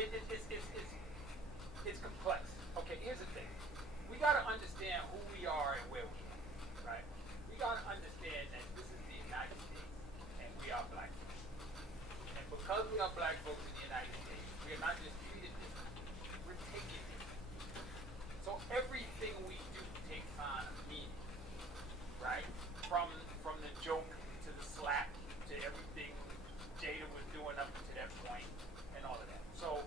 it's complex. Okay, here's the thing. We got to understand who we are and where we are, right? We got to understand that this is the United States and we are black folks. And because we are black folks in the United States, we are not just treated differently, we're taken differently. So everything we do takes on a meaning, right? From the joke to the slap to everything Jada was doing up to that point and all of that. So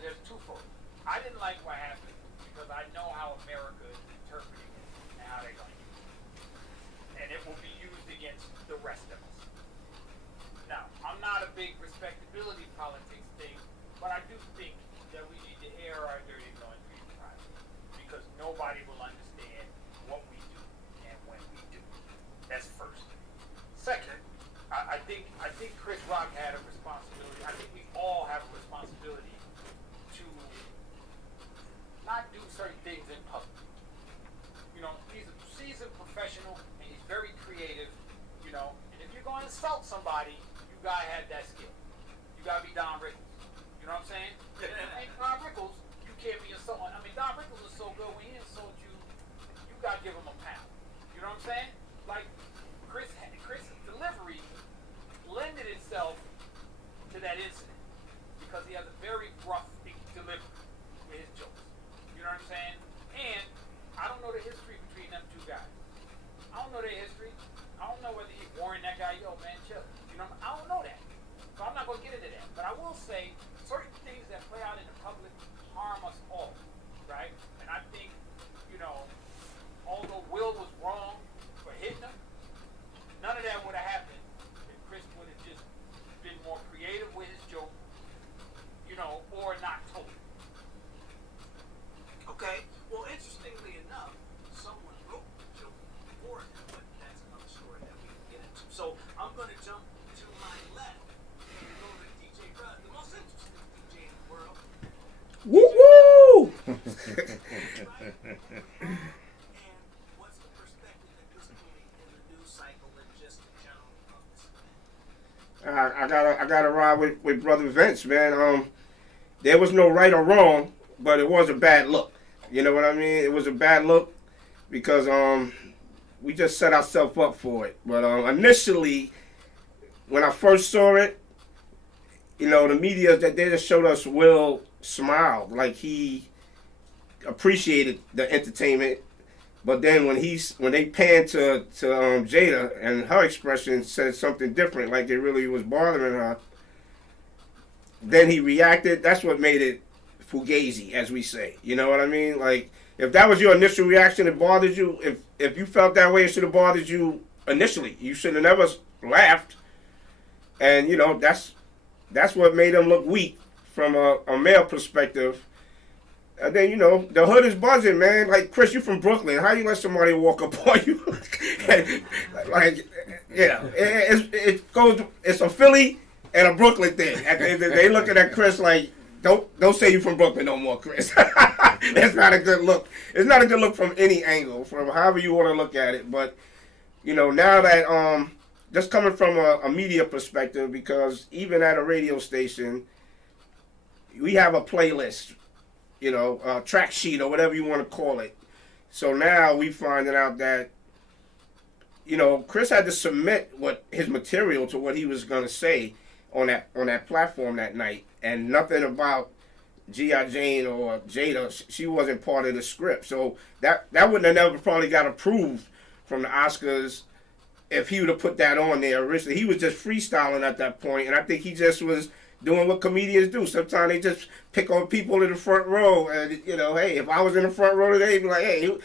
there's twofold. I didn't like what happened because I know how America is interpreting it and how they're going to use it. And it will be used against the rest of us. Now, I'm not a big respectability politics thing, but I do think that we need to air our dirty laundry in private because nobody will understand what we do and when we do. That's first. Second, I think Chris Rock had a responsibility. I think we all have a responsibility to not do certain things in public. You know, he's a seasoned professional and he's very creative, you know, and if you're going to insult somebody, you gotta have that skill. You gotta be Don Rickles. You know what I'm saying? If you ain't Don Rickles, you can't be insulting. I mean, Don Rickles is so good when he insults you, you gotta give him a pound. You know what I'm saying? Like Chris's delivery lended itself to that incident because he has a very rough delivery with his jokes. You know what I'm saying? And I don't know the history between them two guys. I don't know their history. I don't know whether he warned that guy, yo, man, chill. You know, I don't know that. So I'm not going to get into that. But I will say certain things that play out in the public harm us all, right? And I think, you know, although Will was wrong for hitting him, none of that would have happened if Chris would have just been more creative with his joke, you know, or not told it. Okay. Well, interestingly enough, someone wrote the joke for him, but that's another story that we can get into. So I'm going to jump to my left and go to DJ Rudd, the most interesting DJ in the world. Woo woo! And what's the perspective at this point in the news cycle and just in general of this event? I gotta ride with Brother Vince, man. There was no right or wrong, but it was a bad look. You know what I mean? It was a bad look because we just set ourselves up for it. But initially, when I first saw it, you know, the media that they just showed us Will smile like he appreciated the entertainment. But then when they panned to Jada and her expression said something different, like it really was bothering her. Then he reacted. That's what made it fugazi, as we say. You know what I mean? Like, if that was your initial reaction, it bothered you. If you felt that way, it should have bothered you initially. You should have never laughed. And, you know, that's what made him look weak from a male perspective. And then, you know, the hood is buzzing, man. Like, Chris, you from Brooklyn. How you let somebody walk up on you? Like, yeah. It's a Philly and a Brooklyn thing. They looking at Chris like, don't say you from Brooklyn no more, Chris. That's not a good look. It's not a good look from any angle, from however you want to look at it. But, you know, now that, just coming from a media perspective, because even at a radio station, we have a playlist, you know, a track sheet or whatever you want to call it. So now we finding out that, you know, Chris had to submit his material to what he was going to say on that platform that night, and nothing about G.I. Jane or Jada. She wasn't part of the script, so that wouldn't have never probably got approved from the Oscars if he would have put that on there originally. He was just freestyling at that point, and I think he just was doing what comedians do. Sometimes they just pick on people in the front row, and, you know, hey, if I was in the front row today, he'd be like,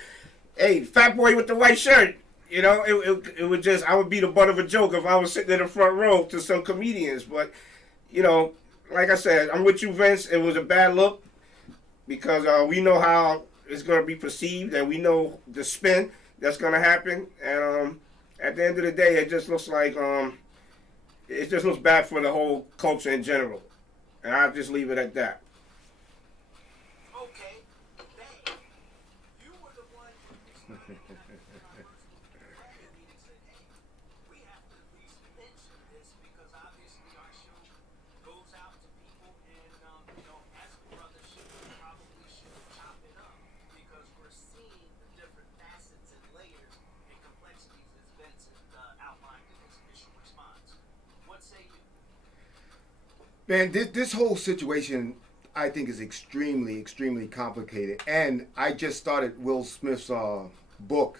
hey, fat boy with the white shirt. You know, it would just, I would be the butt of a joke if I was sitting in the front row to some comedians. But, you know, like I said, I'm with you, Vince. It was a bad look because we know how it's going to be perceived, and we know the spin that's going to happen. And at the end of the day, it just looks like, it just looks bad for the whole culture in general. And I'll just leave it at that. Okay, Bay, you were the one who started said, hey, we have to at least mention this because obviously our show goes out to people and Man, this whole situation, I think, is extremely, extremely complicated. And I just started Will Smith's book,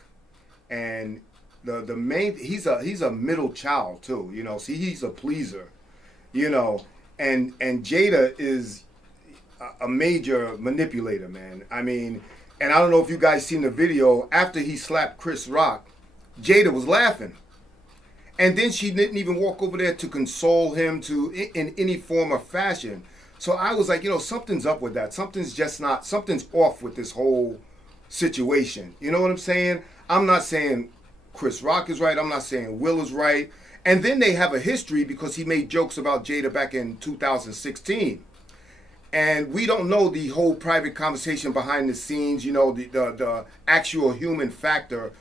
and the main he's a middle child too. You know, see, he's a pleaser. You know, and Jada is a major manipulator, man. I mean, and I don't know if you guys seen the video after he slapped Chris Rock. Jada was laughing. And then she didn't even walk over there to console him in any form or fashion. So I was like, you know, something's up with that. Something's off with this whole situation. You know what I'm saying? I'm not saying Chris Rock is right. I'm not saying Will is right. And then they have a history because he made jokes about Jada back in 2016. And we don't know the whole private conversation behind the scenes, you know, the actual human factor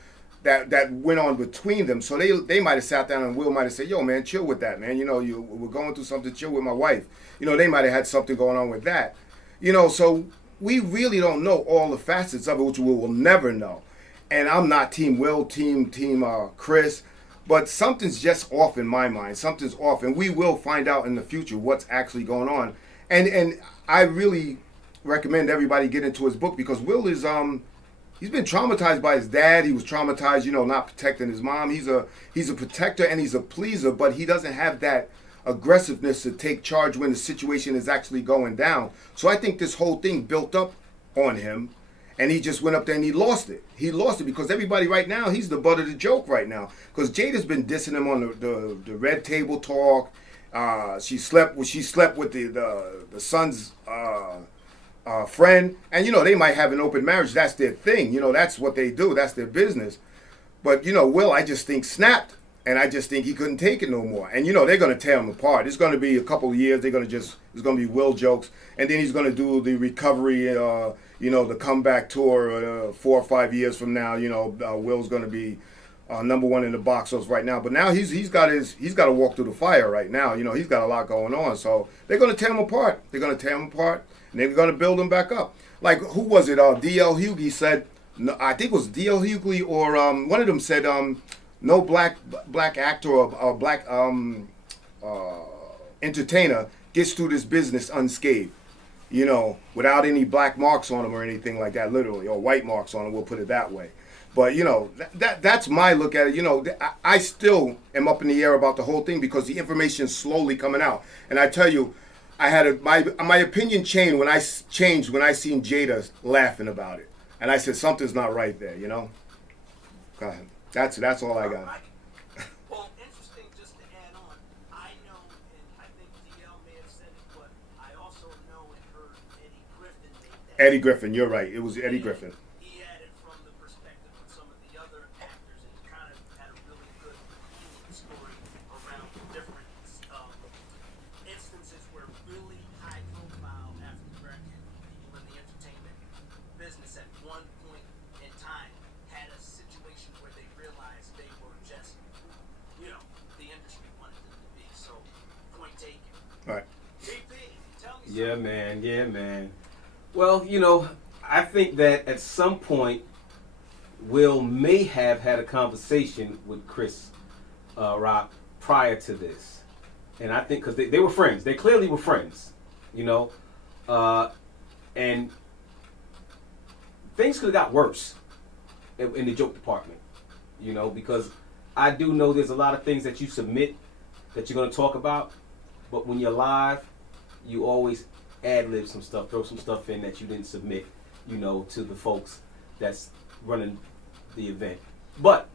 that went on between them. So they might have sat down and Will might have said, yo, man, chill with that, man. You know, we're going through something, chill with my wife. You know, they might have had something going on with that. You know, so we really don't know all the facets of it, which we will never know. And I'm not Team Will, Team Chris. But something's just off in my mind. Something's off. And we will find out in the future what's actually going on. And I really recommend everybody get into his book because Will is he's been traumatized by his dad. He was traumatized, you know, not protecting his mom. He's a protector and he's a pleaser, but he doesn't have that aggressiveness to take charge when the situation is actually going down. So I think this whole thing built up on him, and he just went up there and he lost it. He lost it because everybody right now, he's the butt of the joke right now. Because Jada's been dissing him on the red table talk. She slept with the son's friend, and you know they might have an open marriage. That's their thing. You know that's what they do. That's their business. But you know, Will, I just think snapped, and I just think he couldn't take it no more. And you know they're gonna tear him apart. It's gonna be a couple of years. It's gonna be Will jokes, and then he's gonna do the recovery. You know, the comeback tour 4 or 5 years from now. You know, Will's gonna be number one in the box office right now. But now he's got to walk through the fire right now. You know, he's got a lot going on. So they're gonna tear him apart. They're gonna tear him apart. And they're going to build him back up. Like, who was it? D.L. Hughley said, no, I think it was D.L. Hughley or one of them said, no black actor or black entertainer gets through this business unscathed, you know, without any black marks on him or anything like that, literally, or white marks on him, we'll put it that way. But, you know, that's my look at it. You know, I still am up in the air about the whole thing because the information's slowly coming out. And I tell you, I had my opinion changed when I seen Jada laughing about it, and I said something's not right there, you know. Go ahead. That's all I got. Well, interesting. Just to add on, I know, and I think DL may have said it, but I also know and heard Eddie Griffin make that. Eddie Griffin, you're right. It was Eddie Griffin. He had it from the perspective of some of the other actors, and he kind of had a really good story around different instances where really high-profile African-American people in the entertainment business at one point in time had a situation where they realized they were just, you know, the industry wanted them to be. So, point taken. All right. JP, tell me Yeah, something. man. Yeah, man. Well, you know, I think that at some point, Will may have had a conversation with Chris Rock prior to this. And I think because they were friends. They clearly were friends, you know. And things could have got worse in the joke department, you know, because I do know there's a lot of things that you submit that you're going to talk about. But when you're live, you always ad-lib some stuff, throw some stuff in that you didn't submit, you know, to the folks that's running the event. But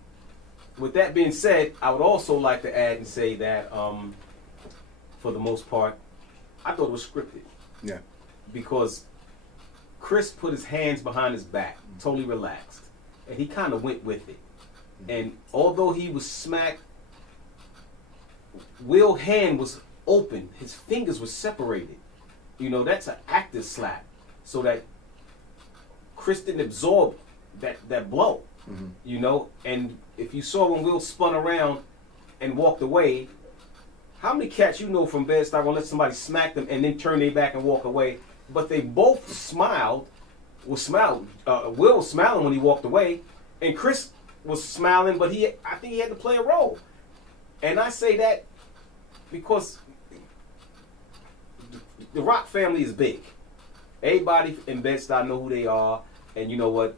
with that being said, I would also like to add and say that for the most part, I thought it was scripted. Yeah. Because Chris put his hands behind his back, totally relaxed, and he kind of went with it. And although he was smacked, Will's hand was open, his fingers were separated. You know, that's an active slap, so that Chris didn't absorb that blow. Mm-hmm. You know, and if you saw when Will spun around and walked away, how many cats you know from Bed-Stuy gonna let somebody smack them and then turn their back and walk away? But they both smiled. Will was smiling when he walked away, and Chris was smiling, but I think he had to play a role. And I say that because the Rock family is big. Everybody in Bed-Stuy know who they are, and you know what?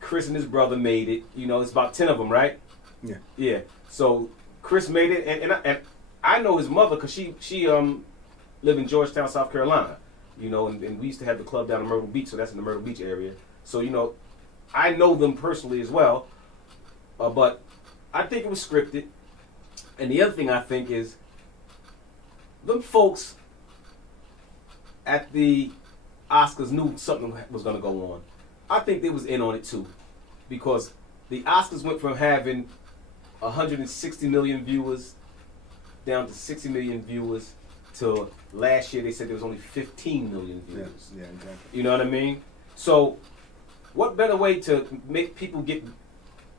Chris and his brother made it. You know, it's about 10 of them, right? Yeah. Yeah. So Chris made it, and I know his mother because she lived in Georgetown, South Carolina. You know, and we used to have the club down in Myrtle Beach, so that's in the Myrtle Beach area. So you know, I know them personally as well. But I think it was scripted. And the other thing I think is, them folks at the Oscars knew something was going to go on. I think they was in on it too, because the Oscars went from having 160 million viewers down to 60 million viewers to last year they said there was only 15 million viewers. Yeah, exactly. You know what I mean? So what better way to make people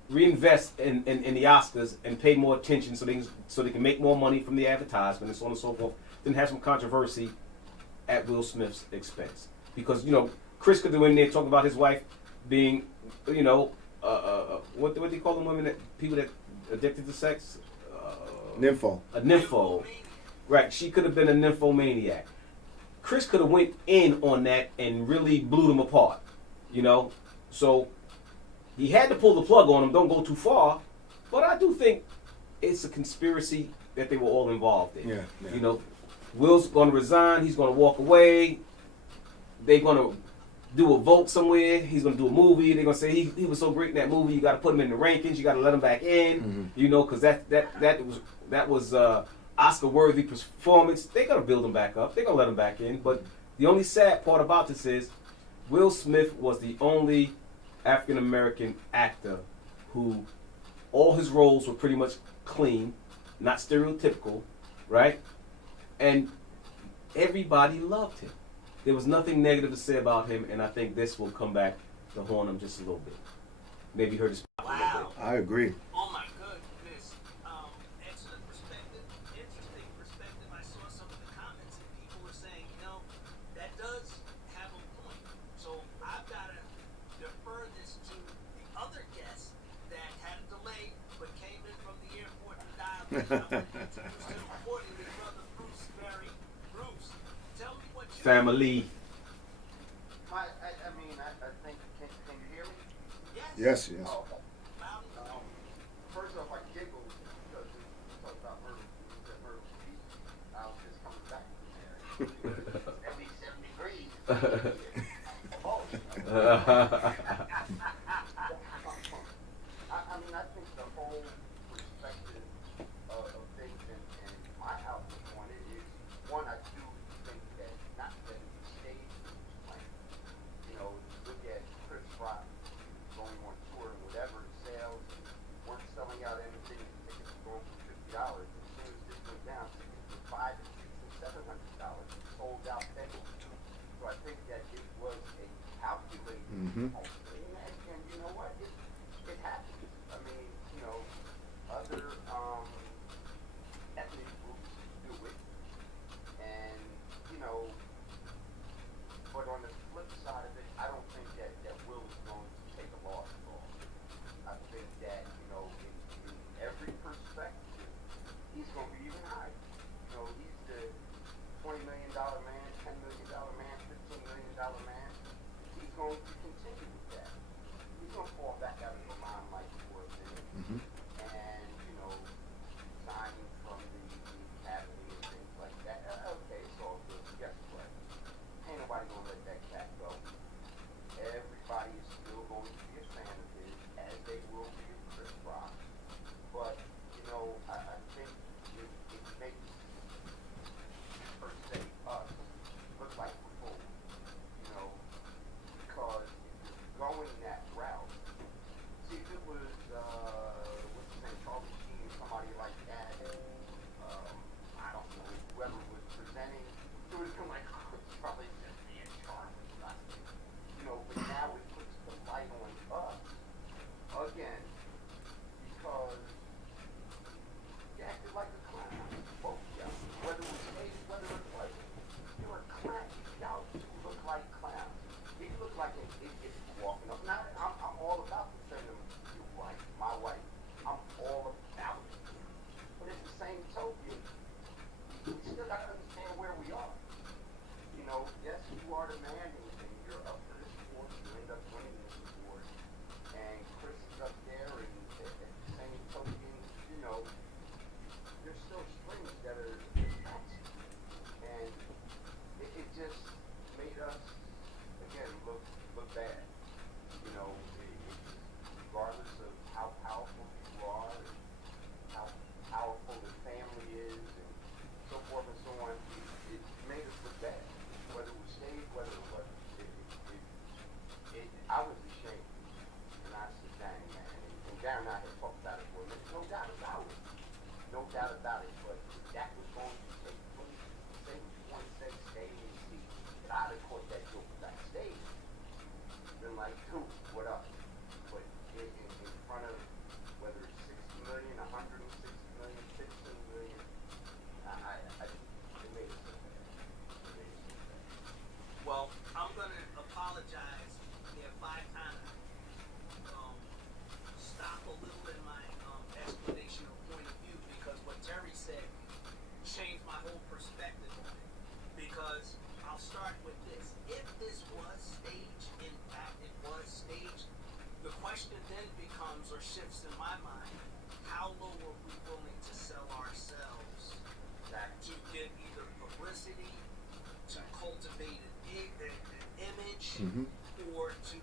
reinvest in the Oscars and pay more attention so they can make more money from the advertisement and so on and so forth than have some controversy at Will Smith's expense? Because, you know, Chris could go in there talk about his wife being, you know, what do they call them women, people that addicted to sex? Nympho. A nympho. Right, she could have been a nymphomaniac. Chris could have went in on that and really blew them apart, you know? So he had to pull the plug on them, don't go too far, but I do think it's a conspiracy that they were all involved in. Yeah. You know, Will's going to resign, he's going to walk away, they're going to do a vote somewhere, he's going to do a movie, they're going to say he was so great in that movie, you got to put him in the rankings, you got to let him back in, you know, because that was Oscar-worthy performance. They're going to build him back up, they're going to let him back in, but the only sad part about this is Will Smith was the only African-American actor who all his roles were pretty much clean, not stereotypical, right? And everybody loved him. There was nothing negative to say about him, and I think this will come back to haunt him just a little bit. Maybe hurt his a little bit. I agree. Oh my goodness. Excellent perspective. Interesting perspective. I saw some of the comments and people were saying, you know, that does have a point. So I've got to defer this to the other guest that had a delay but came in from the airport and dialed. Reporting with brother Bruce Berry. Bruce, tell me what you Family. I think, can you hear me? Yes. Yes. Oh, Loud and clear. first off, I giggled because we talked about Myrtle Beach. I was just coming back from there. At least 7 degrees. I think the whole perspective of things and my outlook on it is, one, I do think that not that the stage was playing. You know, look at Chris Rock going on tour and whatever, sales weren't selling out anything, tickets were going for $50. As soon as this went down, tickets were $500 and $600 and $700, sold out everywhere. So I think that it was a calculated thing, and you know what? It happens. I mean, you know, other I had talked about it for a minute. No doubt about it. No doubt about it. But that was going to take place. Say what you want to say, stay and see. But I'd have caught that joke backstage. Been like, dude, what up? But in front of whether it's 60 million, 160 million, 15 million, it made it so bad. It made it so bad. Well, I'm gonna apologize if I kind of stop a little in my explanation or point of view, because what Terry said changed my whole perspective on it. Because I'll start with this: if this was staged, in fact it was staged, the question then becomes, or shifts in my mind, how low are we willing to sell ourselves to get either publicity, to cultivate an image, or to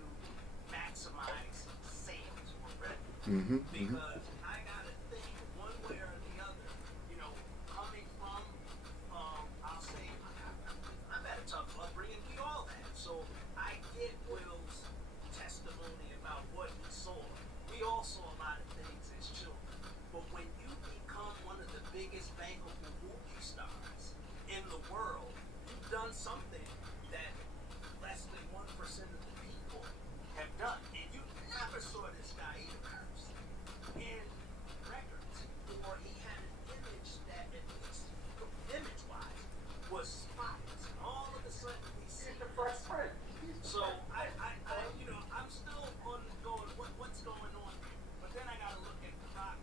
maximize sales or revenue? Because I gotta think one way or the other, coming from, I'll say, I've had a tough upbringing, we all have. So I get Will's testimony about what he saw. We all saw a lot of things as children. But when you become one of the biggest bankable movie stars in the world, you've done something that less than 1% of the people have done. And you never saw this guy eat a curse in records, or he had an image that, at least image-wise, was spotless. And all of a sudden we see He's the Fresh Prince. so I'm still on going, what's going on? But then I gotta look at the rock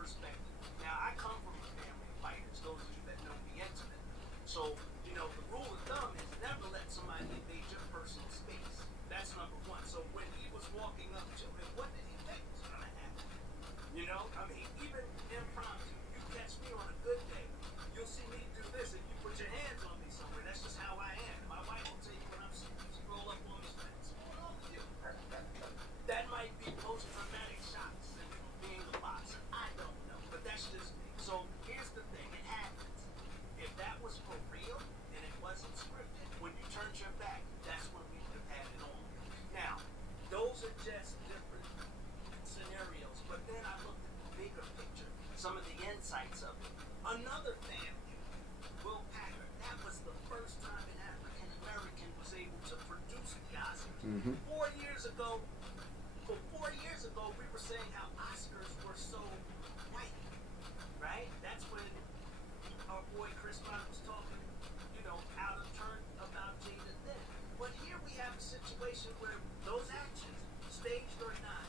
perspective. Now I come from a family of fighters, those of you that know me intimately. So, the rule of thumb is never let somebody invade your personal space. That's number one. So when he was walking up to him, what did he think was gonna happen? Even impromptu, you catch me on a good day, you'll see me do this and you put your hands on me somewhere. That's just how I am. My wife will tell you when I'm serious, roll up on me, what's going on with you? That might be post-traumatic shocks and being a boxer. I don't know, but that's just me. So here's the thing, it happens. If that was for real and it wasn't scripted, when you turned your back, that's when we would have had it on. Now, those are just different scenarios, but then I looked at the bigger picture, some of the insights of it. Another family, Will Packard, that was the first time an African American was able to produce the Oscars. 4 years ago, we were saying how Oscars were so white, right? That's when our boy Chris Rock was talking, out of turn about Jada then. But here we have a situation where those actions, staged or not,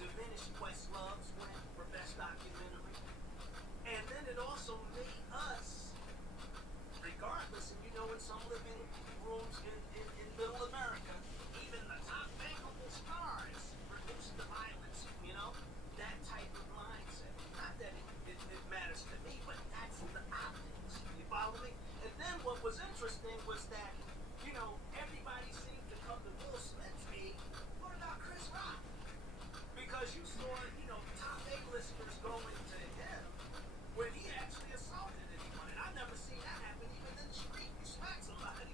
diminished Questlove's win for Best Documentary. And then it also made us, regardless, and in some living rooms in middle America, even the top bankable stars reduced the violence, that type of mindset. Not that it matters to me, but that's the optics. You follow me? And then what was interesting was that, everybody seemed to come to Will Smith's aid. What about Chris Rock? Because you saw, top A-listers going to him when he actually assaulted anyone. And I've never seen that happen even in the street. You smack somebody.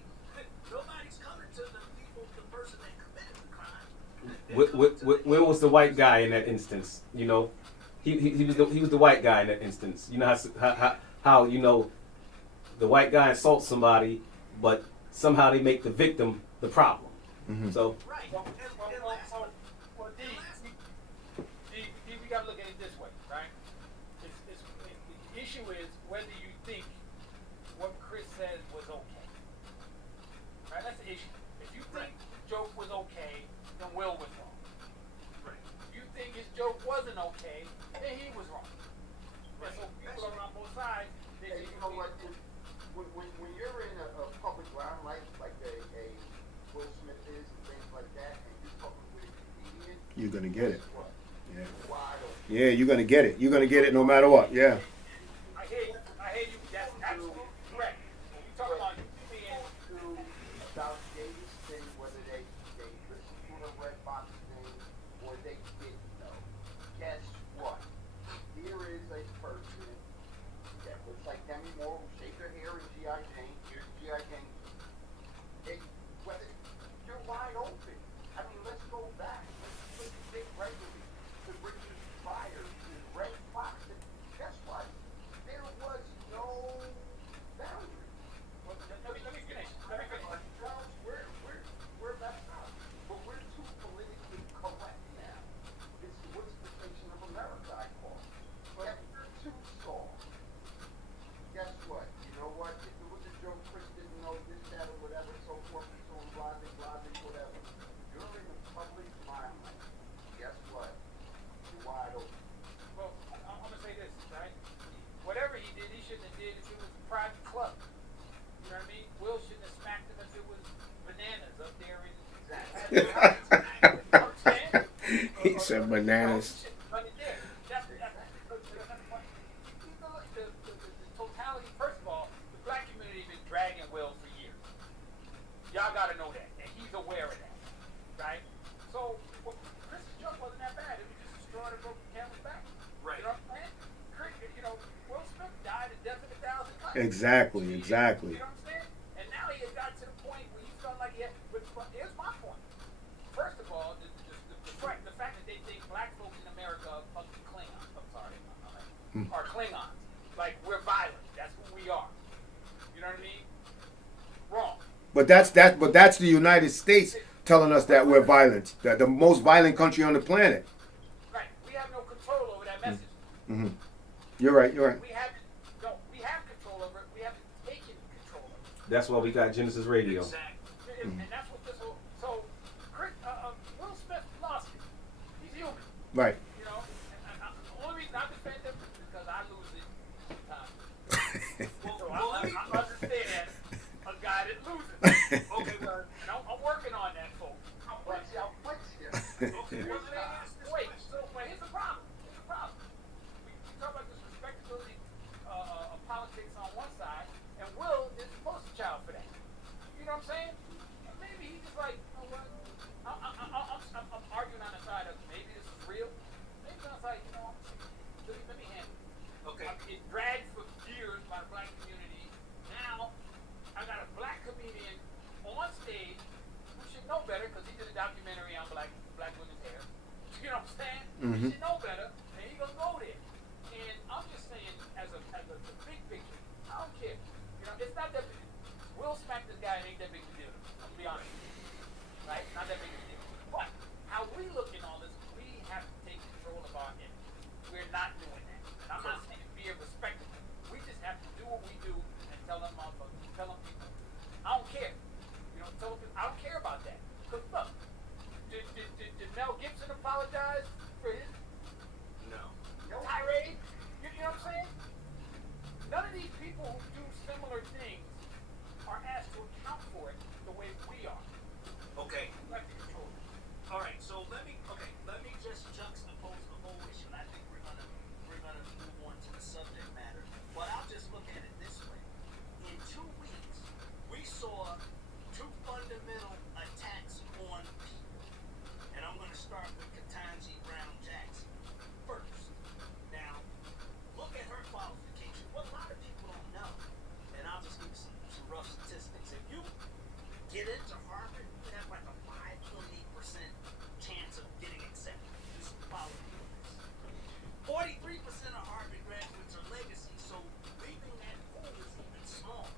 Nobody's coming to the person that committed the crime. Will was the white guy in that instance. He was the white guy in that instance. You know how the white guy assaults somebody, but somehow they make the victim the problem. So Right. Well, D, we got to look at it this way, right? The issue is whether you think what Chris said was okay. Right? That's the issue. If you think the joke was okay, then Will was wrong. Right. If you think his joke wasn't okay, then he was wrong. And so people are on both sides. Hey, you know what? When you're in a public limelight like a Will Smith is and things like that, and you're talking with a comedian, You're gonna get it. guess what? Yeah. Wide open. Yeah, you're gonna get it. You're gonna get it no matter what. Yeah. I hear you. That's absolutely correct. When we talk about being To about Jada's thing, whether they listen to the Red Box thing or they didn't know. Guess what? Here is a person that looks like Demi Moore who shaved her hair in G.I. Jane. Here's G.I. Jane. Whether you're wide open. I mean, let's go back. Let's take He said bananas. The totality, first of all, the black community has been dragging Will for years. Y'all got to know that, and he's aware of that, right? So, Chris's joke wasn't that bad. It was just a straw that broke the camel's back. Right. You know what I'm saying? Will Smith died a death of a thousand cuts. Exactly. You know what I'm saying? And now he has got to the point where he felt like he had. But here's my point. First of all, the fact that they think black folks in America are fucking Klingons. I'm sorry, are Klingons. Like we're violent. That's who we are. You know what I mean? Wrong. But that's the United States telling us that we're violent, that the most violent country on the planet. Right. We have no control over that message. Mm-hmm. You're right. We have control over it. We haven't taken control of it. That's why we got Gynesis Radio. Exactly. And that's what this whole. So, Will Smith lost it. He's human. Right. You know, and the only reason I defend him is because I lose it sometimes. So I understand a guy that loses. Okay, well, And I'm working on that, folks. I'm with you. okay, well, let me ask this Wait, question. so here's the problem. We talk about this respectability of politics on one side, and Will is the poster child for that. You know what I'm saying? Maybe he's just like, you know what? I'm arguing on the side of maybe this is real. Maybe on the side, let me handle it. Okay. It dragged for years by the black community. Now, I got a black comedian on stage who should know better because he did a documentary on black women's hair. You know what I'm saying? He should know better, and he gonna go there. And I'm just saying, as a big picture, I don't care. It's not that big. Will smack this guy, it ain't that big a deal. I'm gonna be honest with you. Right? Not that big a deal. But how we look in all this, we have to take control of our image. We're not doing that. And I'm not saying be irrespectable. We just have to do what we do and tell them people. I don't care. Tell them I don't care about that. Because look, did Mel Gibson apologize for his No. tirade? You know what I'm saying? None of these people who do similar things are asked to account for it the way we are. Okay. We have to control it. All right. So let me just juxtapose the whole issue. And I think we're gonna move on to the subject matter. But I'll just look at it this way. In 2 weeks, we saw 2 fundamental attacks on people. And I'm gonna start with Ketanji Brown Jackson first. Now, look at her qualification. What a lot of people don't know, and I'll just give you some rough statistics. If you get into Harvard, you have like a 5.8% chance of getting accepted. Just follow me on this. 43% of Harvard graduates are legacy, so leaving that pool is even smaller.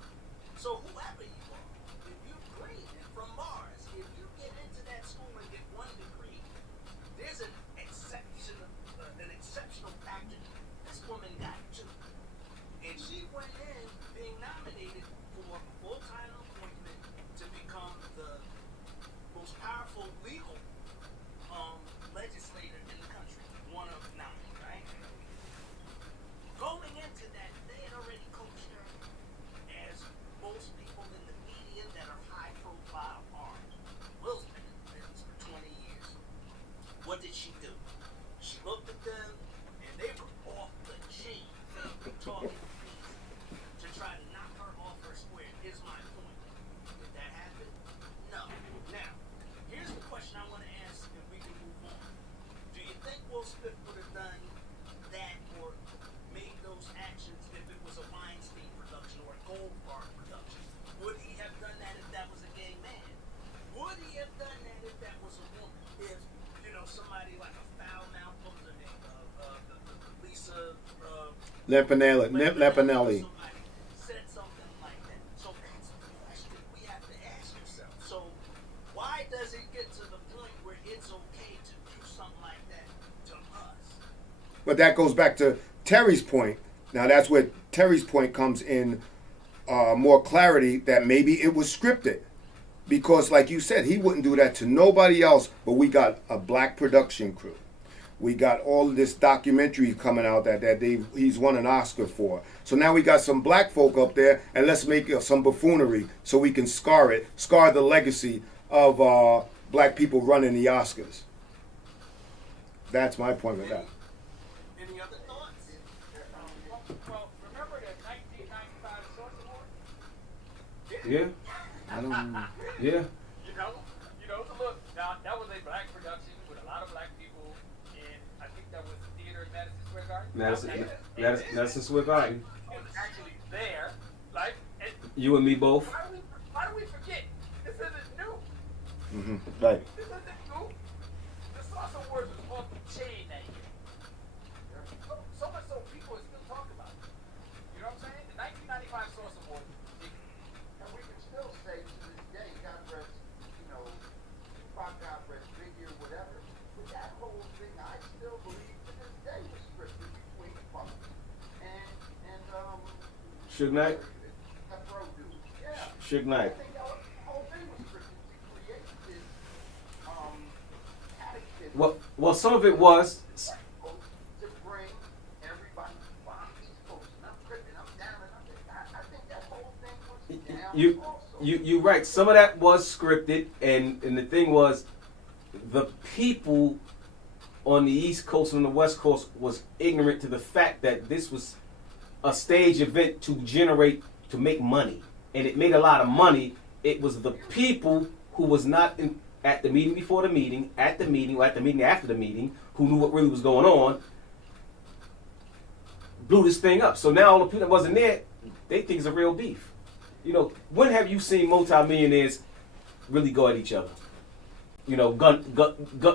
So whoever you are, if you graded from Mars, if you get into that school and get 1 degree, there's an exceptional factor. This woman got 2. And she went in being nominated for a full-time appointment to become the most powerful legal legislator in the country. 1 of 9, right? Going into that, they had already coached her as most people in the media that are high profile are. Will's been in business for 20 years. What did she do? She looked at them and they were off the chain talking to try to knock her off her square. Here's my point. Did that happen? No. Now, here's the question I want to ask and we can move on. Do you think Will Smith would have done that or made those actions if it was a Weinstein production or a Goldfarb production? Would he have done that if that was a gay man? Would he have done that if that was a woman? If, somebody like a foul-mouthed, what was her name? Lisa... Lampanelli. Somebody said something like that. So that's the question we have to ask ourselves. So why does it get to the point where it's okay to do something like that to us? But that goes back to Terry's point. Now that's where Terry's point comes in more clarity that maybe it was scripted. Because like you said, he wouldn't do that to nobody else, but we got a black production crew. We got all of this documentary coming out that he's won an Oscar for. So now we got some black folk up there, and let's make some buffoonery so we can scar the legacy of black people running the Oscars. That's my point with that. Any other thoughts? Well, remember the 1995 Source Award? Yeah. I don't. Yeah. You know, so look, now that was a black production with a lot of black people in, I think that was the theater in Madison Square Garden. Madison Square Garden. It was actually there, like, and You and me both. why do we forget? This isn't new. Right. This isn't new. The Source Awards was off the chain that year. So much so people are still talking about it. You know what I'm saying? The 1995 Source Awards. And we can still say to this day, God rest, you know, Tupac, God rest, Biggie, or whatever. But that whole thing, I still believe to this day was scripted between Puff and Suge Knight. that bro dude. Yeah. Suge Knight. I think that whole thing was scripted to create this catechism Well, some of it was. to bring everybody from East Coast. And I'm tripping, I'm down, and I think that whole thing was down also. You're right. Some of that was scripted, and the thing was, the people on the East Coast and on the West Coast was ignorant to the fact that this was a stage event to make money, and it made a lot of money. It was the people who was not at the meeting before the meeting, at the meeting, or at the meeting after the meeting, who knew what really was going on, blew this thing up. So now all the people that wasn't there, they think it's a real beef. You know, when have you seen multimillionaires really go at each other? You know,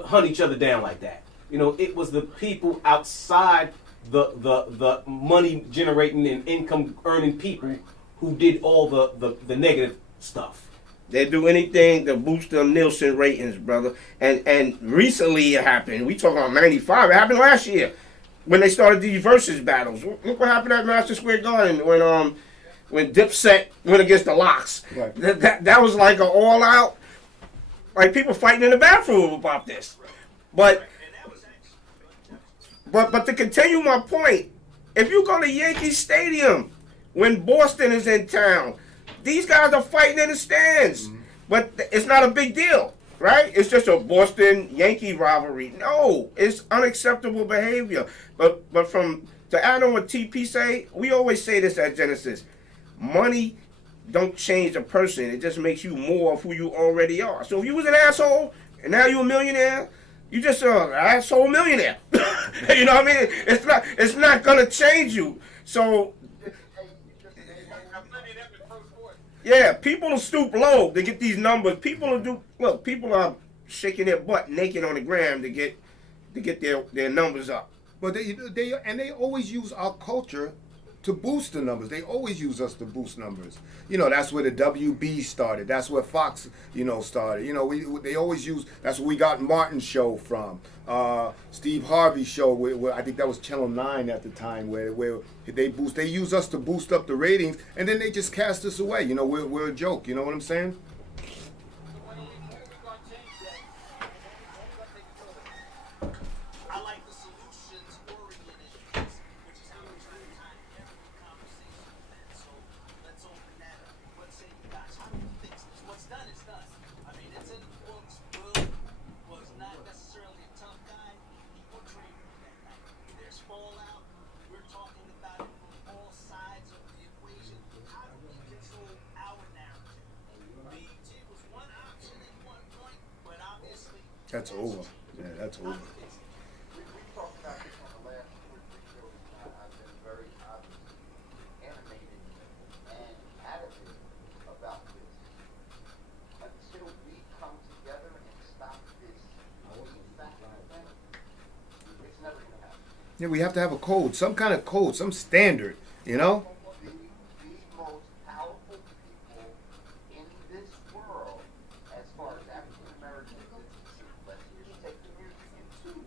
hunt each other down like that. You know, it was the people outside the money generating and income earning people who did all the negative stuff. They do anything to boost their Nielsen ratings, brother. And recently it happened. We talking about 95. It happened last year when they started these versus battles. Look what happened at Madison Square Garden when Dipset went against the Locks. Right. That was like an all out, like people fighting in the bathroom about this. But to continue my point, if you go to Yankee Stadium when Boston is in town, these guys are fighting in the stands. But it's not a big deal, right? It's just a Boston-Yankee rivalry. No, it's unacceptable behavior. But to add on what TP say, we always say this at Genesis. Money don't change a person. It just makes you more of who you already are. So if you was an asshole and now you're a millionaire, you just an asshole millionaire. You know what I mean? It's not gonna change you. So yeah, people will stoop low to get these numbers. People are shaking their butt naked on the gram to get their numbers up. But they always use our culture to boost the numbers. They always use us to boost numbers. You know, that's where the WB started. That's where Fox, started. You know, they always use. That's where we got Martin's show from. Steve Harvey's show, where I think that was Channel 9 at the time, where they use us to boost up the ratings, and then they just cast us away. You know, we're a joke. You know what I'm saying? I like the solutions-oriented piece, which is how we try to tie every conversation with that. So let's open that up. What say you guys? How do we fix this? What's done is done. I mean, it's in the books. Will was not necessarily a tough guy. He portrayed him that night. There's fallout. We're talking about it from all sides of the equation. How do we control our narrative? BET was one option at one point, but obviously That's over. Yeah, that's over. We talked about this on the last 2 or 3 shows. I've been very obviously animated and adamant about this. Until we come together and stop this factor thing, it's never going to happen. Yeah, we have to have a code, some kind of code, some standard. You know? The most powerful people in this world, as far as African Americans is concerned, let's just take the music in two.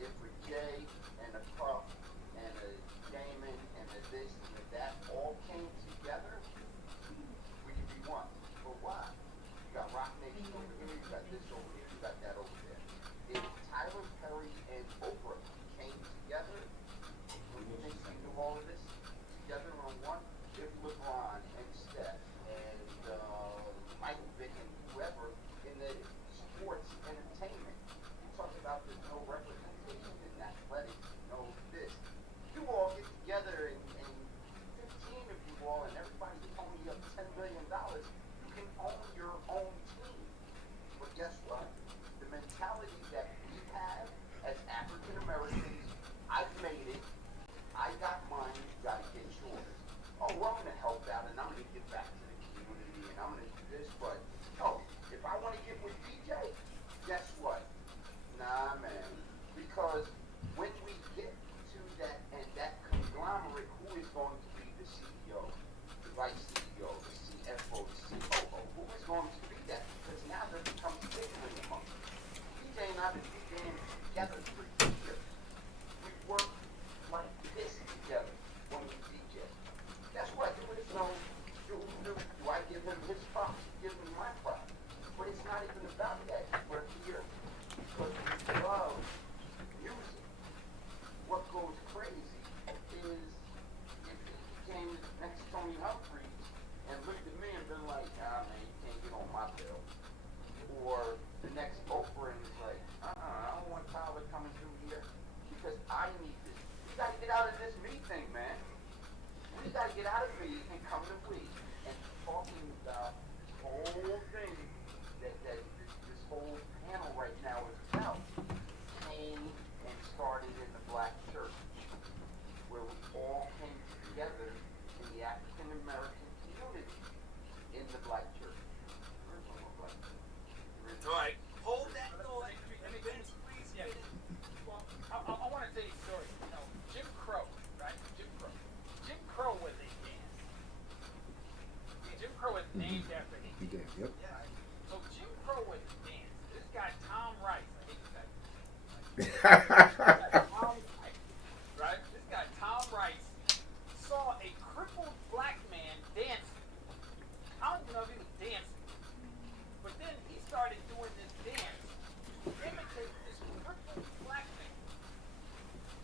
If a Jay and a Puff and a Damon and a this and a that all came together, we could be one. But why? You got Rock Nation over here, you got this over here, you got that over there. If Tyler Perry and Oprah came together, would you think we do all of this together? not in the game together for years. We work like this together when we DJ. That's what I do. It's no, do I give him his props? Give him my props. But it's not even about that. We're here because we love music. What goes crazy is if he came next to Tony Humphries and looked at me and been like, ah man, you can't get on my bill. Or the next Oprah and is like, I don't want Tyler coming through here because I need this. We gotta get out of this me thing, man. We gotta get out of me and come to we. And talking about this whole thing that this whole panel right now is about came and started in the black church, where we all came together in the African American community in the black church. Original black church. All right, hold that thought. Vince, please Yeah. get it. Well, I want to tell you a story. You know, Jim Crow, right? Jim Crow. Jim Crow was a dance. Jim Crow was named after him. He did. Yep. So Jim Crow was a dance. This guy Tom Rice, I hate to say Tom Rice, right? This guy Tom Rice saw a crippled black man dancing. I don't even know if he was dancing, but then he started doing this dance to imitate this crippled black man.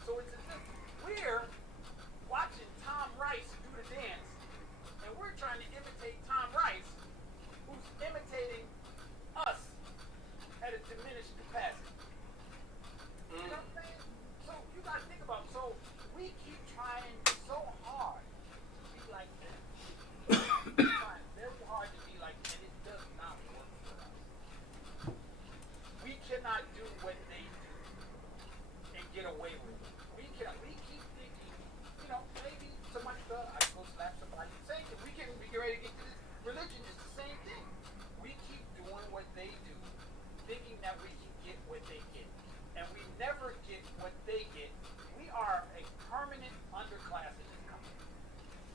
So it's as if we're watching Tom Rice do the dance, and we're trying to imitate Tom Rice, who's imitating us at a diminished capacity. You know what I'm saying? So you gotta think about, so we keep trying so hard to be like them. We're trying very hard to be like them, and it does not work for us. We cannot do what they do and get away with it. We keep thinking, you know, maybe somebody thought I go slap somebody. Same thing. We can be ready to get to this. Religion is the same thing. We keep doing what they do, thinking that we can get what they get. And we never get what they get. We are a permanent underclass in this country.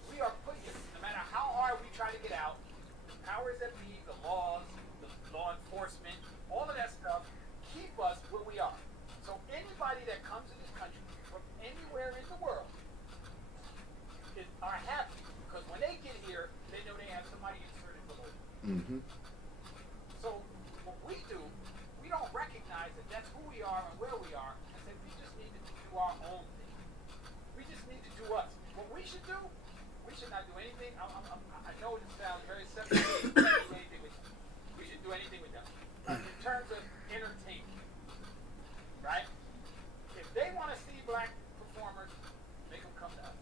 We are put here, no matter how hard we try to get out, the powers that be, the laws, the law enforcement, all of that stuff, keep us where we are. So anybody that comes in this country from anywhere in the world are happy because when they get here, they know they have somebody inserted below them. Mm-hmm. So what we do, we don't recognize that that's who we are and where we are, and say we just need to do our own thing. We just need to do us. What we should do, we should not do anything. I know it sounds very simple. We should do anything with them. We should do anything with them. In terms of entertainment, right? If they want to see black performers, make them come to us.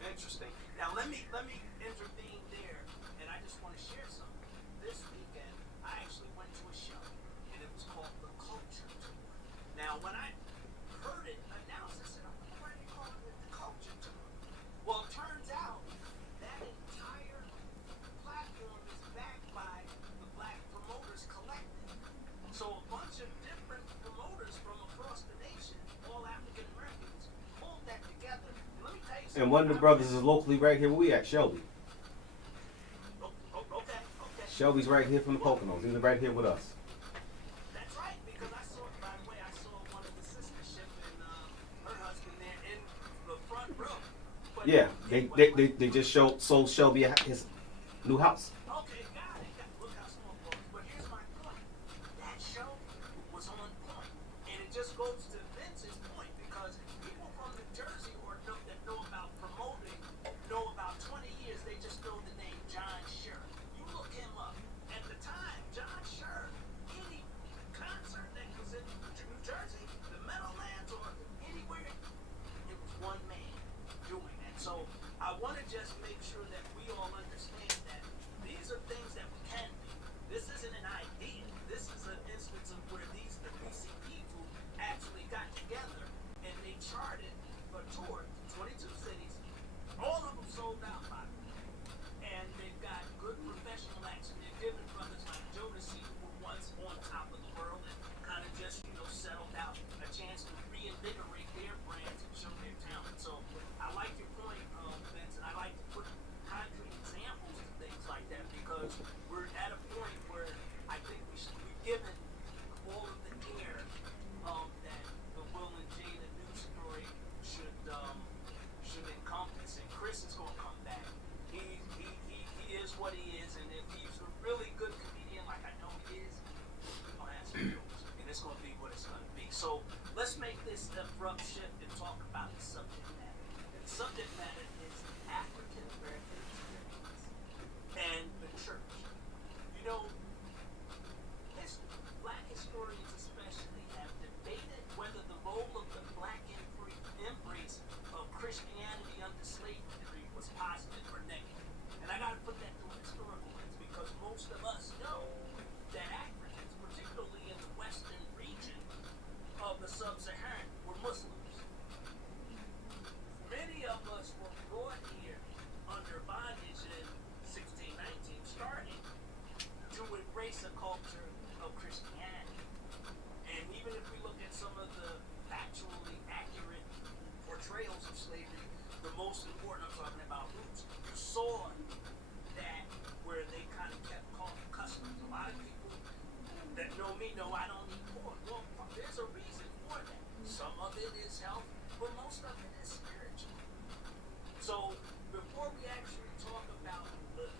Interesting. Now let me intervene there, and I just want to share something. This weekend, I actually went to a show, and it was called The Culture Tour. Now, when I heard it announced, I said, "Oh, why are they calling it The Culture Tour?" Well, it turns out that entire platform is backed by the Black Promoters Collective. So a bunch of different promoters from across the nation, all African Americans, pulled that together. And let me tell you something. And one of the brothers is locally right here where we at, Shelby. Okay. Shelby's right here from the Poconos. He's right here with us. That's right, because I saw, by the way, I saw one of the sisters shipping her husband there in the front row. But Yeah, they just sold Shelby his new house. Okay, got it. Look how small it was. But here's my point. That show was on point. And it just goes to Vince's point, because people from New Jersey or that know about promoting know about 20 years, they just know the name John Scher. You look him up. At the time, John Scher, any concert that was in New Jersey, the Meadowlands, or anywhere, it was one man doing it. So I want to just make sure that we all understand that these are things that we can do. This isn't an idea. This is an instance of where these 3 CP group actually got together and they charted let's make this abrupt shift and talk about the subject matter. And the subject matter is African American experience and the church. You know, black historians especially have debated whether the role of the black embrace of Christianity under slavery was positive or negative. And I got to put that through a historical lens because most of us know that Africans, particularly in the western region of the sub-Saharan, were Muslims. Many of us were brought here under bondage in 1619, starting to embrace a culture of Christianity. And even if we look at some of the factually accurate portrayals of slavery, the most important, I'm talking about roots, you saw that where they kind of kept calling customs. A lot of people that know me know I don't eat pork. Well, there's a reason for that. Some of it is health, but most of it is spiritual. So before we actually talk about the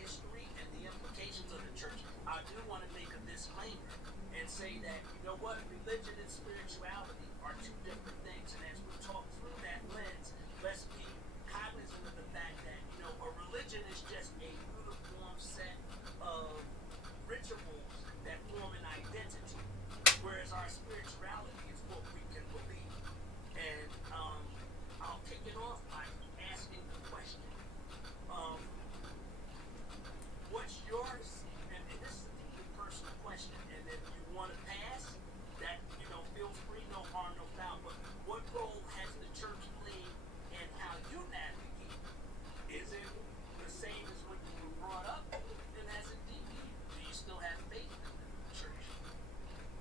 history and the implications of the church, I do want to make a disclaimer and say that, you know what, religion and spirituality are two different things. And as we talk through that lens, let's be cognizant of the fact that, you know, a religion is just a uniform set of rituals that form an identity, whereas our spirituality is what we can believe. And I'll kick it off by asking the question, what's yours? And this is a deeply personal question, and if you want to pass, that, you know, feel free, no harm, no foul, but what role has the church played in how you navigate? Is it the same as when you were brought up, and has it deepened? Do you still have faith in the church?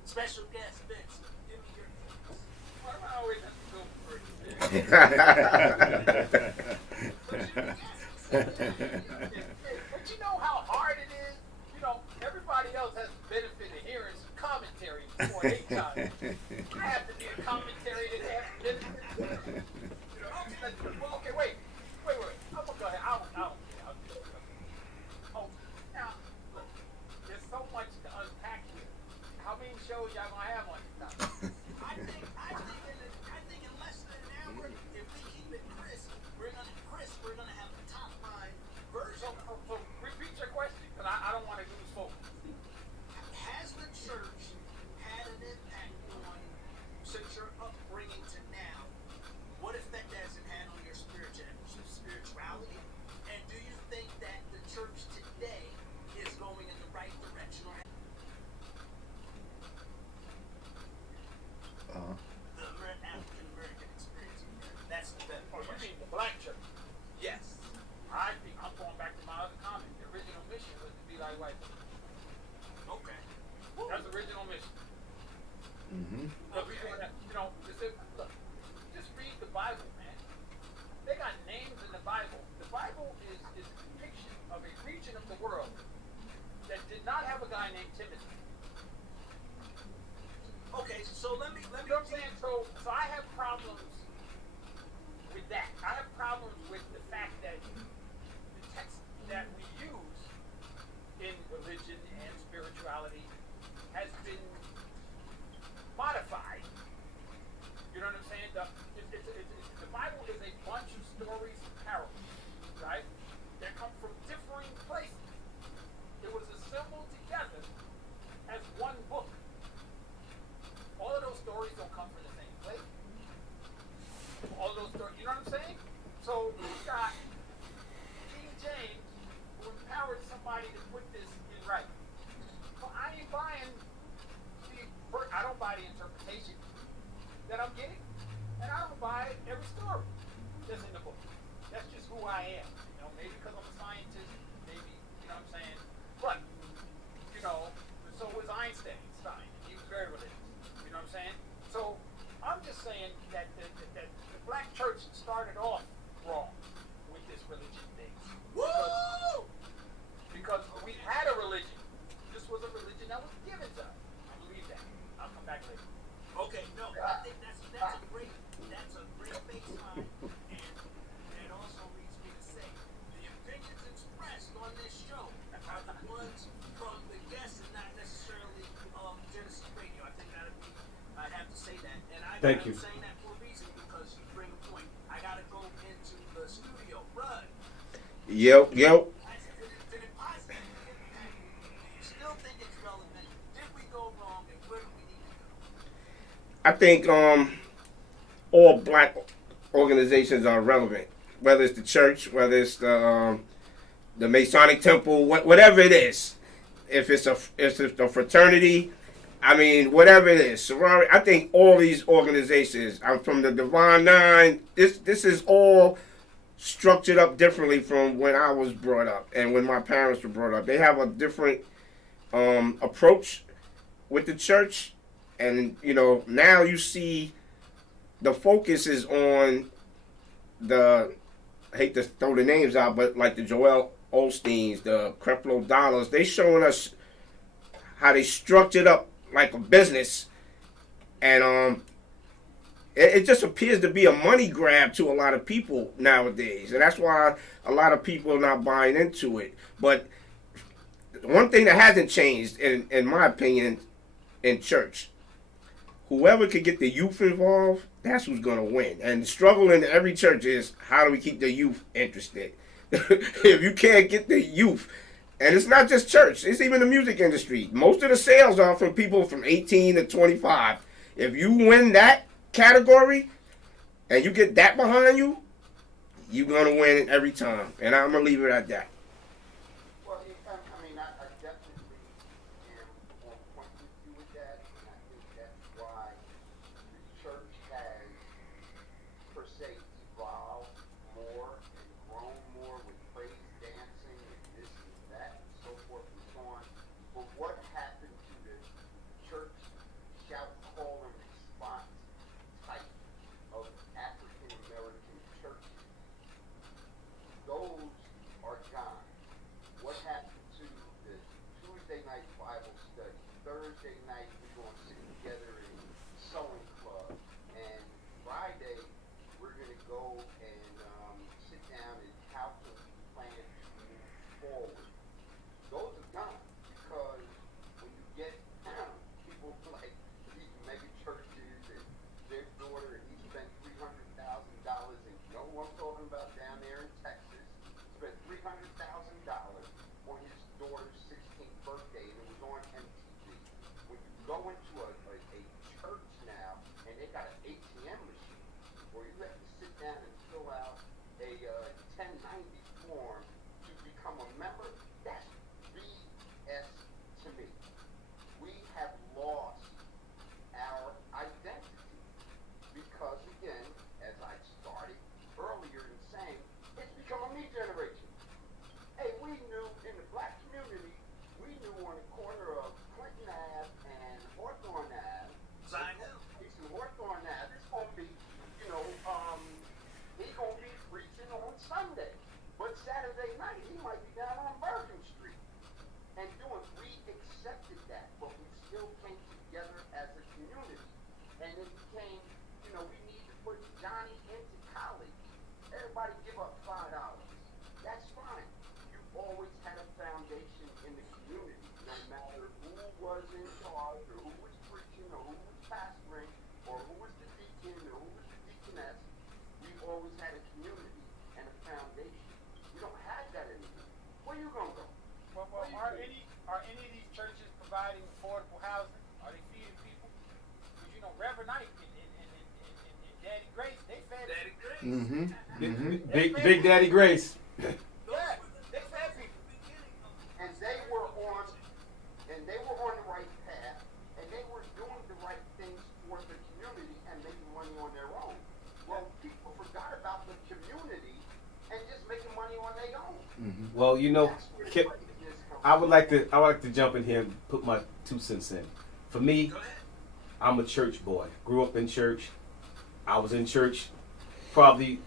Special guest, Vince, give me your thoughts. Why do I always have to go first? But you know how hard it is? You know, everybody else has the benefit of hearing some commentary before they chime in. I have to be a commentary that has benefit. You know, well, okay, wait. I'm gonna go ahead. I don't care. Oh, now, look, there's so much to unpack here. How many shows y'all gonna have on this topic? I think in less than an hour, if we keep it crisp, we're gonna have the top line version. So repeat your question, because I don't want to lose focus. Has the church had an impact on, since your upbringing to now, what effect has it had on your spirituality? And do you think that the church today is going in the right direction? Or the African American experience? That's the better Oh, you question. mean the black church? Yes. I think I'm going back to my other comment. The original mission was to be like white people. Okay. That's the original mission. Because we doing that, you know, look, just read the Bible, man. They got names in the Bible. The Bible is a depiction of a region of the world that did not have a guy named Timothy. Okay, so let me You know what I'm saying? So I have problems with that. I have problems with the fact that the text that we use in religion and spirituality has been modified. You know what I'm saying? The Bible is a bunch of stories and parables, right? That come from differing places. It was assembled together as one book. All of those stories don't come from the same place. All of those stories, you know what I'm saying? So we got King James who empowered somebody to put this in writing. So I ain't buying I don't buy the interpretation that I'm getting, and I don't buy every story that's in the book. That's just who I am. You know, maybe because I'm a scientist, maybe, you know what I'm saying? But, you know, so was Einstein. He was very religious. You know what I'm saying? So I'm just saying that the black church started off wrong with this religion thing. Because we had a religion. This was a religion that was given to us. I believe that. I'll come back later. Okay, no, I think that's a great baseline, and it also leads me to say the opinions expressed on this show are the ones from the guests and not necessarily Gynesis Radio. I think I'd have to say that. And Thank you. I'm saying that for a reason because you bring a point. I gotta go into the studio. Rud, Yep. did it possibly impact you? Do you still think it's relevant? Did we go wrong and where do we need to go? I think all black organizations are relevant, whether it's the church, whether it's the Masonic Temple, whatever it is. If it's a fraternity, I mean, whatever it is, sorority. I think all these organizations, I'm from the Divine Nine. This is all structured up differently from when I was brought up and when my parents were brought up. They have a different approach with the church, and now you see the focus is on the, I hate to throw the names out, but like the Joel Osteens, the Creflo Dollars, they showing us how they structured up like a business, and it just appears to be a money grab to a lot of people nowadays, and that's why a lot of people are not buying into it. But one thing that hasn't changed, in my opinion, in church, whoever could get the youth involved, that's who's going to win. And the struggle in every church is, how do we keep the youth interested? If you can't get the youth, and it's not just church, it's even the music industry. Most of the sales are from people from 18 to 25. If you win that category and you get that behind you, you're going to win every time. And I'm going to leave it at that. Well, I mean, I definitely am on point with you with that, and I think that's why the church has, per se, evolved more and grown more with praise dancing and this and that and so forth and so on. But what happened to the church shout, call, and response type of African American churches? Those are gone. What happened to the Tuesday night Bible study? Thursday night we're going to sit together in sewing club, and Friday we're going to go and sit down and how can we plan to move forward? Those are gone because when you get people like these mega churches and their daughter, and he spent $300,000, and you know what I'm talking about down there in Texas, spent $300,000 on his daughter's 16th birthday, and it was on MTV. When you go into a church now, and they got an ATM machine, where you have to sit down and fill out a 1090 form to become a member, that's BS to me. We have lost our identity because, again, as I started earlier in saying, it's become a me generation. Hey, we knew in the black community, we knew on the corner of Clinton Ave and Hawthorne Ave, it's in Hawthorne Ave, it's going to be, he's going to be preaching on Sunday. But Saturday night, he might be down on Bergen Street. And we accepted that, but we still came together as a community. And it became, we need to put Johnny into college. Everybody give up $5. That's fine. You always had a foundation in the community, no matter who was in charge, or who was preaching, or who was pastoring, or who was the deacon, or who was the deaconess. We always had a community and a foundation. We don't have that anymore. Where you gonna go? Well, are any of these churches providing affordable housing? Are they feeding people? Because Reverend Knight and Daddy Grace, they fed Daddy Grace. Mm-hmm. Big Daddy Grace. Yeah, they fed people. And they were on the right path, and they were doing the right things for the community and making money on their own. Well, people forgot about the community and just making money on their own. Well, That's where the Kip, craziness comes I would like to jump in here and put my 2 cents in. For me, Go ahead. I'm a church boy. Grew up in church. I was in church probably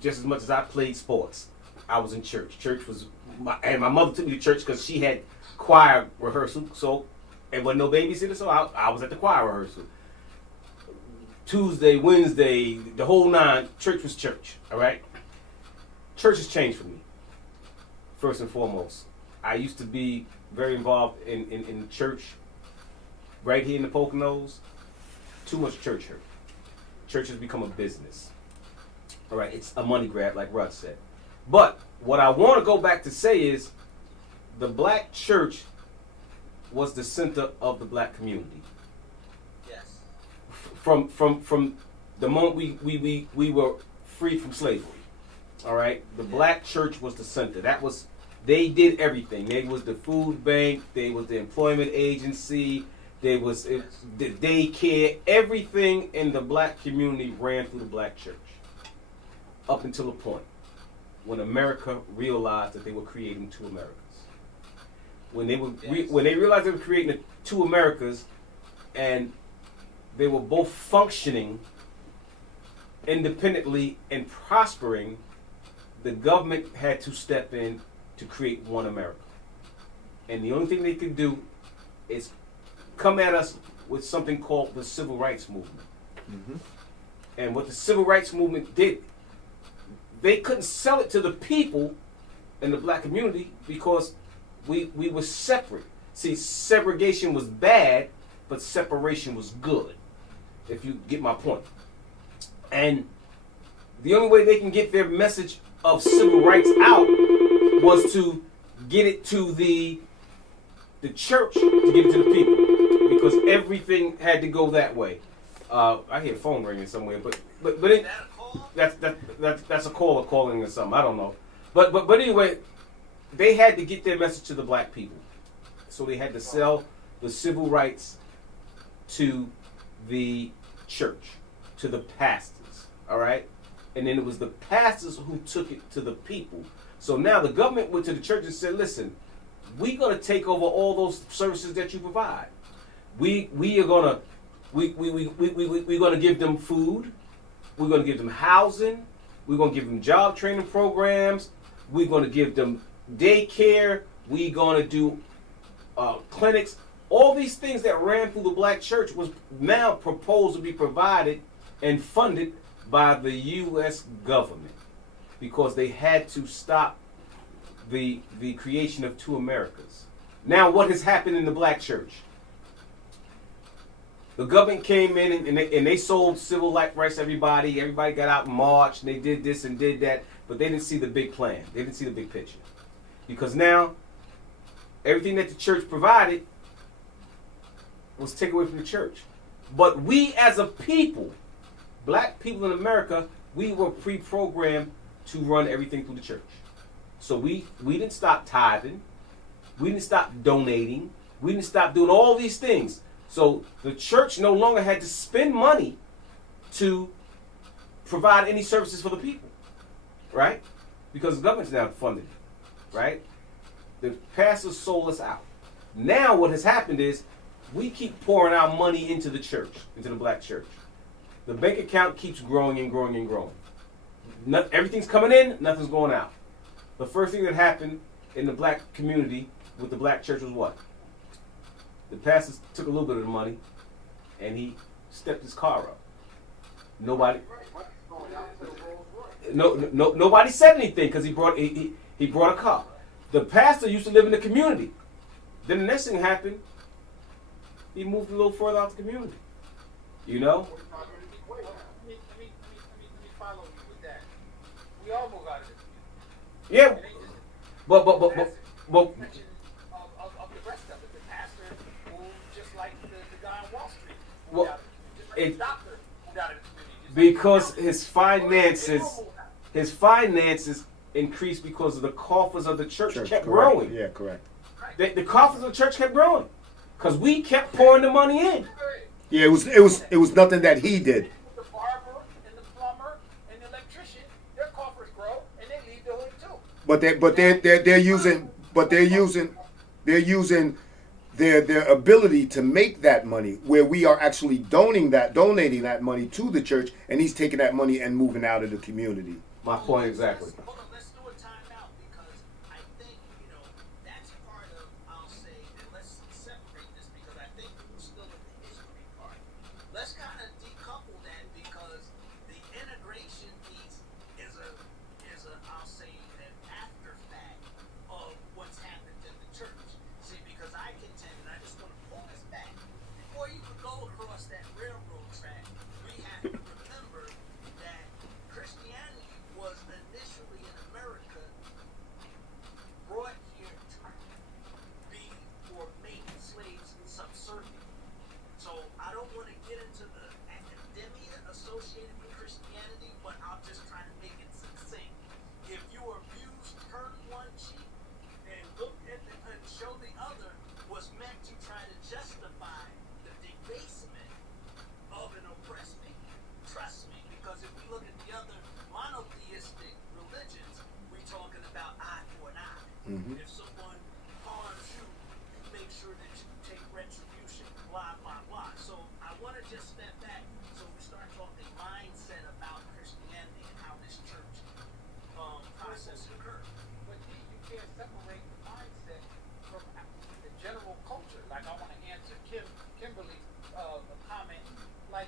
just as much as I played sports. I was in church. Church was and my mother took me to church because she had choir rehearsal. So, and wasn't no babysitter, so I was at the choir rehearsal. Tuesday, Wednesday, the whole 9, church was church. All right. Church has changed for me. First and foremost, I used to be very involved in church right here in the Poconos. too much church hurt. Church has become a business. All right, it's a money grab, like Rudd said. But what I want to go back to say is, the black church was the center of the black community. Yes. From the moment we were freed from slavery. All right, the black church was the center. They did everything. They was the food bank. They was the employment agency. They was the daycare. Everything in the black community ran through the black church. Up until a point when America realized that they were creating two Americas. When they realized they were creating two Americas, and they were both functioning independently and prospering, the government had to step in to create one America. And the only thing they could do is come at us with something called the Civil Rights Movement. Mm-hmm. And what the Civil Rights Movement did, they couldn't sell it to the people in the black community because we were separate. See, segregation was bad, but separation was good, if you get my point. And the only way they can get their message of civil rights out was to get it to the church, to get it to the people, because everything had to go that way. I hear a phone ringing somewhere, but it, that's a caller calling or something. I don't know, but anyway, they had to get their message to the black people, so they had to sell the civil rights to the church, to the pastors. All right, and then it was the pastors who took it to the people. So now the government went to the church and said, "Listen, we're gonna take over all those services that you provide. We're gonna give them food. We're gonna give them housing. We're gonna give them job training programs. We're gonna give them daycare. We're gonna do clinics. All these things that ran through the black church was now proposed to be provided and funded by the U.S. government, because they had to stop the creation of two Americas. Now, what has happened in the black church? The government came in and they sold civil rights to everybody. Everybody got out and marched, and they did this and did that, but they didn't see the big plan. They didn't see the big picture. Because now, everything that the church provided was taken away from the church. But we as a people, black people in America, we were pre-programmed to run everything through the church. So we didn't stop tithing. We didn't stop donating. We didn't stop doing all these things. So the church no longer had to spend money to provide any services for the people, right? Because the government's now funded it, right? The pastors sold us out. Now what has happened is we keep pouring our money into the church, into the black church. The bank account keeps growing and growing and growing. Everything's coming in, nothing's going out. The first thing that happened in the black community with the black church was what? The pastor took a little bit of the money and he stepped his car up. Nobody said anything because he brought a car. The pastor used to live in the community. Then the next thing happened, he moved a little further out the community. You know? Let me follow you with that. We all move out of this. Yeah. But of the rest of it, the pastor moved just like the guy on Wall Street. Well, just like the doctor moved out of the community. Because his finances increased because of the coffers of the church kept correct. growing. Yeah, correct. The coffers of the church kept growing because we kept pouring the money in. Yeah, it was nothing that he did. The barber and the plumber and the electrician, their coffers grow and they leave the hood too. They're using their ability to make that money, where we are actually donating that money to the church, and he's taking that money and moving out of the community. My point exactly. Hold on, let's do a timeout because I think, that's part of, I'll say, and let's separate this because I think we're still in the history part. Let's kind of decouple that because the integration piece is a I'll say, an after fact of what's happened in the church. See, because I contend, and I just want to pull this back, before you could go across that railroad track, If someone harms you, you make sure that you take retribution, blah, blah, blah. So I want to just step back so we start talking mindset about Christianity and how this church process occurred. But you can't separate the mindset from the general culture. Like I want to answer Kimberly's comment. Like,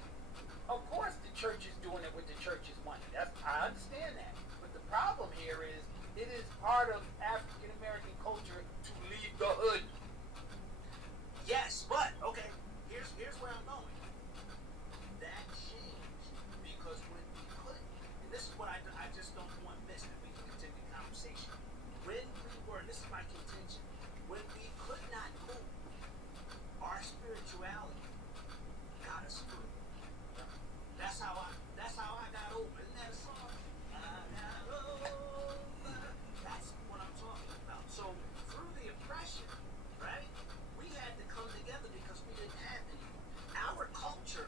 of course the church is doing it with the church's money. I understand that. But the problem here is it is part of African American culture to leave the hood. Yes, but okay, here's where I'm going. That changed because when we could, and this is what I just don't want missed, and we can continue the conversation. When we were, and this is my contention, when we could not move, our spirituality got us through. That's how I got over. Isn't that a song? I got over. That's what I'm talking about. So through the oppression, right? We had to come together because we didn't have anyone. Our culture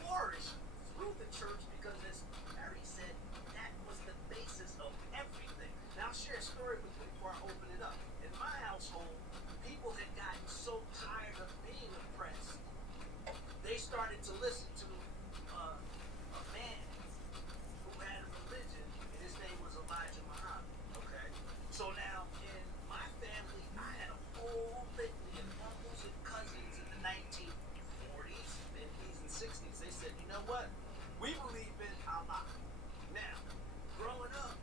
flourished through the church because, as Harry said, that was the basis of everything. Now I'll share a story with you before I open it up. In my household, people had gotten so tired of being oppressed, they started to listen to a man who had a religion, and his name was Elijah Muhammad. Okay? So now, in my family, I had a whole litany of uncles and cousins in the 1940s, 50s, and 60s. They said, you know what? We believe in Allah. Now, growing up,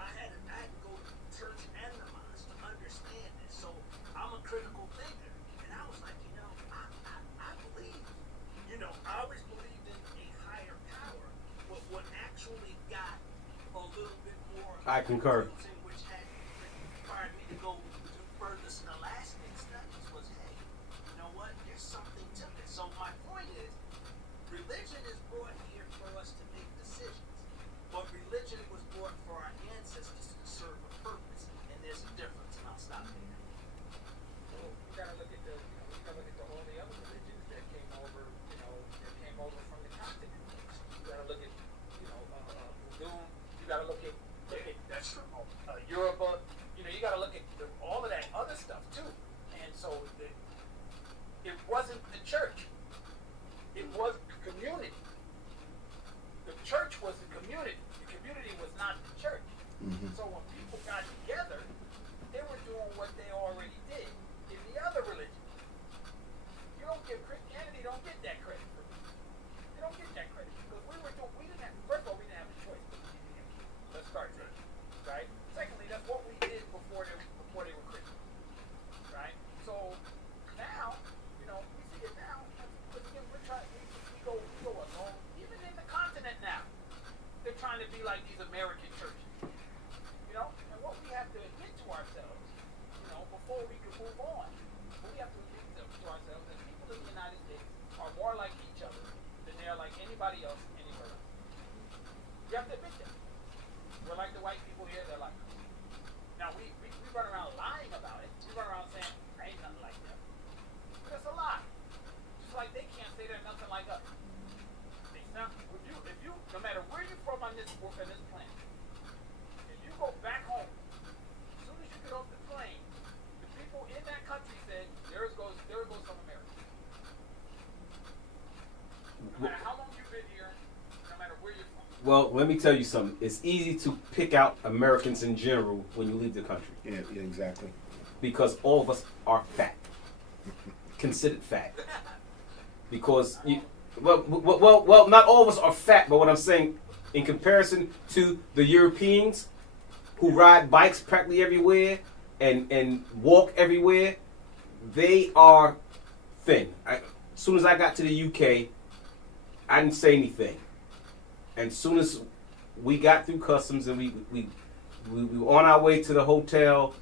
I had to go to church and the mosque to understand this. So I'm a critical thinker, and I was like, I believe. I always believed in a higher power, but what actually got a little bit more. I concur. Which had required me to go do further scholastic studies was, hey, you know what? There's something to this. So my point is, religion is brought here for us to make decisions, but religion was brought for our ancestors to serve a purpose, and there's a difference. And I'll stop there. You gotta look at all the other religions that came over, from the continent. You gotta look at, voodoo. You gotta look at That's true. Yoruba. You gotta look at all of that other stuff too. And so it wasn't the church. It was the community. The church was the community. The community was not the church. So when people got together, they were doing what they already did in the other religions. You don't give Christianity, don't get that credit for it. You don't get that credit because we didn't have, first of all, we didn't have a choice. Let's start there, right? Secondly, that's what we did before they were Christians, right? So now, we see it now. We're trying, we go along. Even in the continent now, they're trying to be like these American churches, And what we have to admit to ourselves, before we can move on, what we have to admit to ourselves is people in the United States are more like each other than they are like anybody else anywhere else. You have to admit that. We're like the white people here, they're like us. Now, we run around lying about it. We run around saying, I ain't nothing like them. But it's a lie. Just like they can't say they're nothing like us. Now, if you, no matter where you're from on this planet, if you go back home, as soon as you get off the plane, the people in that country said, there goes some Americans. No matter how long you've been here, no matter where you're from. Well, let me tell you something. It's easy to pick out Americans in general when you leave the country. Yeah, exactly. Because all of us are fat. Considered fat. Because, well, not all of us are fat, but what I'm saying, in comparison to the Europeans who ride bikes practically everywhere and walk everywhere, they are thin. As soon as I got to the UK, I didn't say anything. And as soon as we got through customs and we were on our way to the hotel,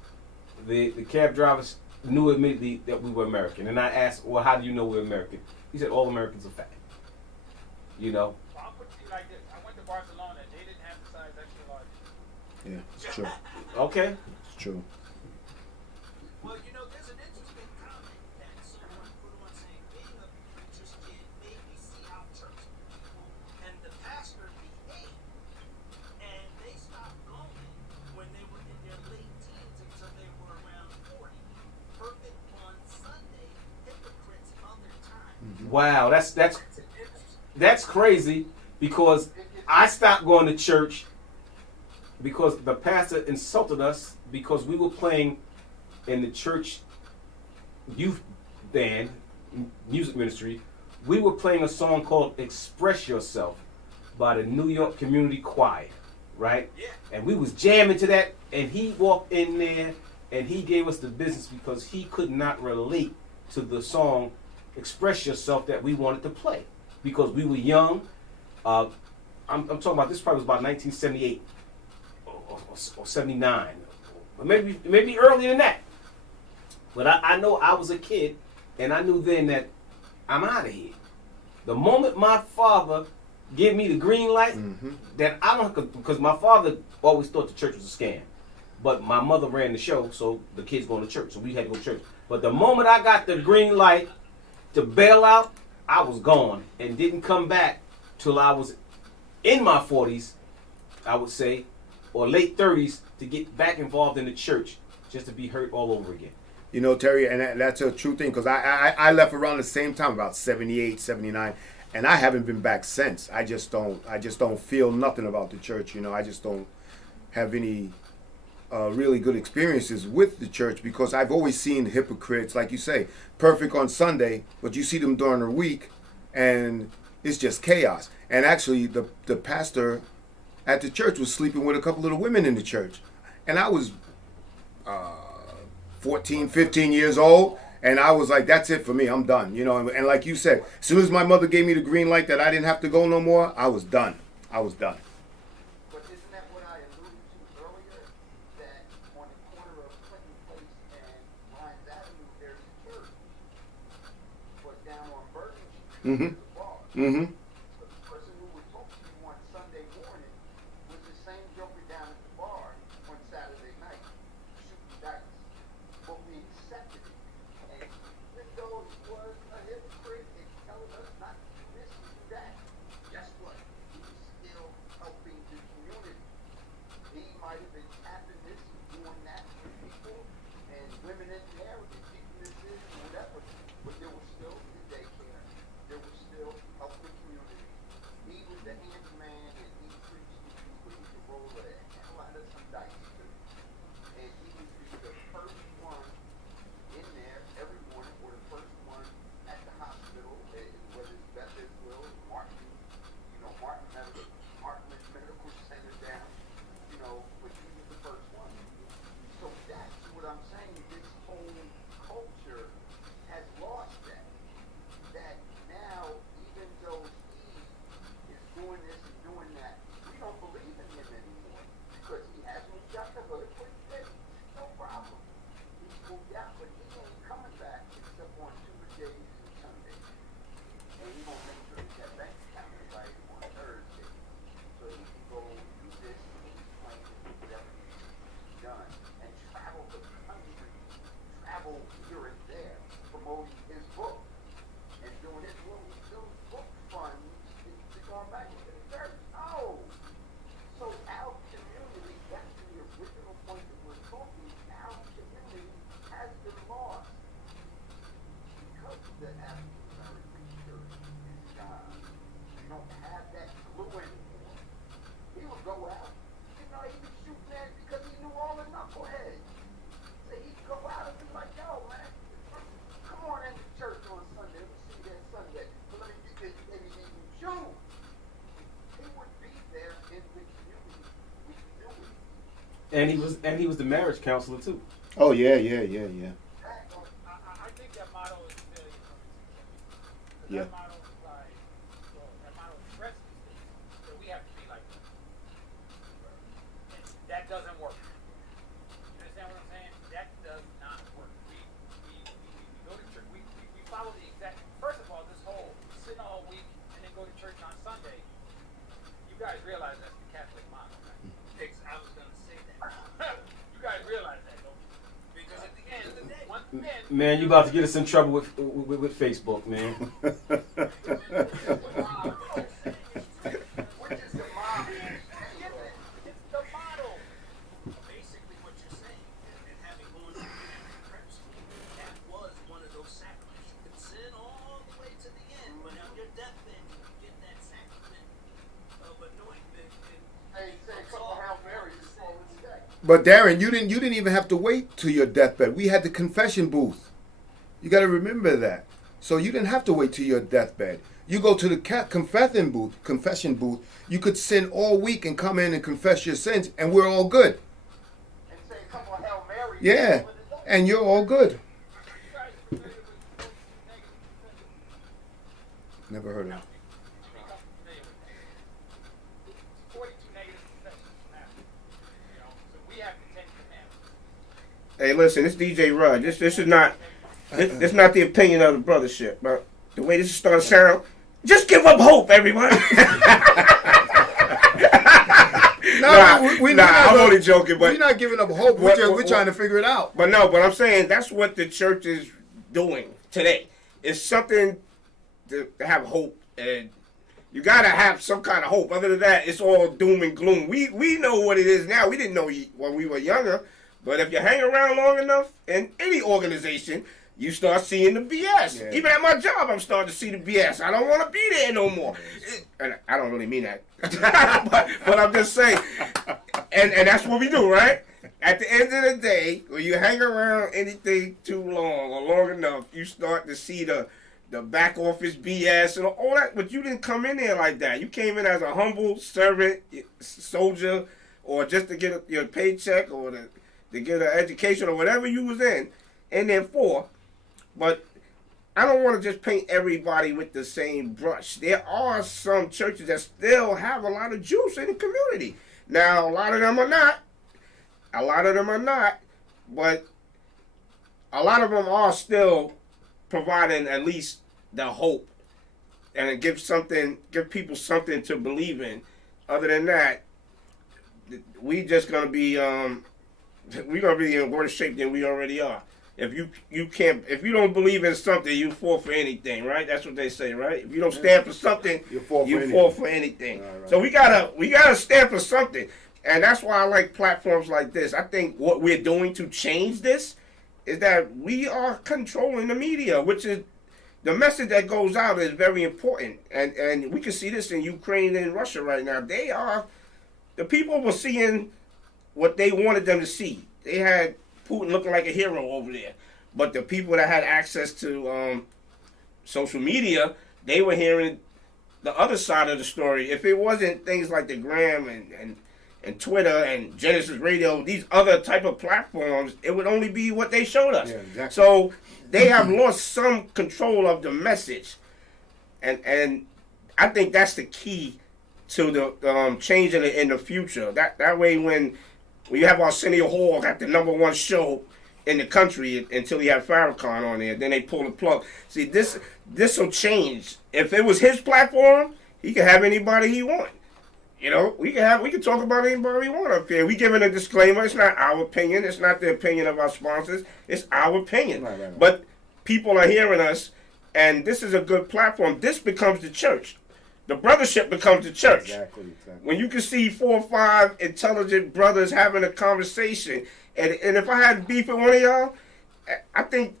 the cab drivers knew immediately that we were American. And I asked, well, how do you know we're American? He said, all Americans are fat. Well, I'll put it to you like this. I went to Barcelona. They didn't have the size extra large. Yeah, it's true. Okay. It's true. Well, there's an interesting comment that someone put on saying being a preacher's kid made me see how church people and the pastor behaved. And they stopped going when they were in their late teens until they Wow, that's crazy, because I stopped going to church because the pastor insulted us because we were playing in the church youth band, music ministry. We were playing a song called Express Yourself by the New York Community Choir, right? Yeah. And we was jamming to that, and he walked in there and he gave us the business because he could not relate to the song Express Yourself that we wanted to play because we were young. I'm talking about, this probably was about 1978 or 79, or maybe earlier than that. But I know I was a kid, and I knew then that I'm out of here. The moment my father gave me the green light, that I don't, because my father always thought the church was a scam. But my mother ran the show, so the kids going to church, so we had to go to church. But the moment I got the green light to bail out, I was gone and didn't come back till I was in my 40s, I would say, or late 30s, to get back involved in the church, just to be hurt all over again. You know, Terry, and that's a true thing, because I left around the same time, about 78, 79, and I haven't been back since. I just don't feel nothing about the church. You know, I just don't have any really good experiences with the church, because I've always seen hypocrites, like you say, perfect on Sunday, but you see them during the week, and it's just chaos. And actually, the pastor at the church was sleeping with a couple of the women in the church, and I was 14, 15 years old, and I was like, that's it for me, I'm done. You know, and like you said, as soon as my mother gave me the green light that I didn't have to go no more, I was done. But isn't that what I alluded to earlier? That on the corner of Clinton Place and Lyons Avenue, there's a church. But down on Bergen Street, there's a bar. But the person who would talk to you on Sunday morning was the same joker down at the bar on Saturday night, shooting dice. But we accepted it. And even though he was a hypocrite and telling us not to do this and do that, guess what? He was still helping the community. He might have been tapping this and doing that for people and women in there with the deaconesses and whatever, but there was still the daycare. There was still helping the community. He was the handyman, and he preached to you with the roll of hell out of some dice too. And he would be the first one in there every morning, or the first one at the hospital, whether it's Bethesda, Martin, Martin Medical Center down, but he was the first one. So that's what I'm saying. This whole culture has lost that. That now, even though he is doing this and doing that, we don't believe in him anymore, because he has moved out the hood, but no problem. He's moved out, but he ain't coming back except on Tuesdays and Sundays. And he gonna make sure that bank account is right on Thursday, so he can go do this and he's playing and do whatever needs to be done, and travel the country, travel here and there, promoting his book and doing his little book funds to go back into the church. Oh, so our community, that's the original point that we're talking, our community has been lost because of the African American church is gone. We don't have that glue anymore. He would go out, he would shoot man because he knew all the knuckleheads. So he'd go out and be like, yo, man, come on into church on Sunday. Let me see you that Sunday. But let me get this, and he didn't shoot. He would be there in the community. We knew it. And he was the marriage counselor too. Oh yeah. I think that motto is fairly coming. Yeah. That motto is like, well, that motto expresses things, so we have to be like that. And that doesn't work. You understand what I'm saying? That does not work. We go to church. We follow the exact. First of all, this whole sitting all week and then go to church on Sunday. You guys realize that's the Catholic motto, right? I was going to say that. You guys realize that, don't you? Because at the end of the day, Once men, Man, you about to get us in trouble with Facebook, man. Which is the mom. it's the motto. basically what you're saying, and having gone through the prep school, that was one of those sacraments. You could sin all the way to the end, But Darren, you didn't even have to wait till your deathbed. We had the confession booth. You got to remember that. So you didn't have to wait till your deathbed. You go to the confession booth. You could sin all week and come in and confess your sins, and we're all good. And say a couple of Hail Marys. Yeah, and you're all good. Never heard of it. 42 negative confessions now. You know, so we have the 10 commandments. Hey, listen, it's DJ Rudd. This is not this not the opinion of the brothership, but the way this is starting to sound, just give up hope, everybody. I'm only joking, but we're not giving up hope. We're trying to figure it out. But I'm saying that's what the church is doing today. It's something to have hope, and you gotta have some kind of hope. Other than that, it's all doom and gloom. We know what it is now. We didn't know when we were younger, but if you hang around long enough in any organization, you start seeing the BS. Yeah. Even at my job, I'm starting to see the BS. I don't want to be there no more. And I don't really mean that, but I'm just saying. And that's what we do, right? At the end of the day, when you hang around anything too long or long enough, you start to see the back office BS and all that. But you didn't come in there like that. You came in as a humble servant, soldier, or just to get your paycheck or to get an education or whatever you was in there for. But I don't want to just paint everybody with the same brush. There are some churches that still have a lot of juice in the community. Now, a lot of them are not. But a lot of them are still providing at least the hope and give people something to believe in. Other than that, we're gonna be in worse shape than we already are. If you don't believe in something, you fall for anything, right? That's what they say, right? If you don't stand for something, you fall for anything. Right. So we gotta stand for something, and that's why I like platforms like this. I think what we're doing to change this is that we are controlling the media, which is the message that goes out is very important, and we can see this in Ukraine and Russia right now. The people were seeing what they wanted them to see. They had Putin looking like a hero over there. But the people that had access to social media, they were hearing the other side of the story. If it wasn't things like the Gram and Twitter and Gynesis Radio, these other type of platforms, it would only be what they showed us. Yeah, exactly. So they have lost some control of the message. And I think that's the key to the changing it in the future. That way when you have Arsenio Hall got the #1 show in the country until he had Farrakhan on there, then they pull the plug. See, this will change. If it was his platform, he could have anybody he want. You know, we can talk about anybody we want up here. We giving a disclaimer. It's not our opinion. It's not the opinion of our sponsors. It's our opinion. Right. But people are hearing us, and this is a good platform. This becomes the church. The brothership becomes the church. Exactly. When you can see 4 or 5 intelligent brothers having a conversation, and if I had beef with one of y'all, I think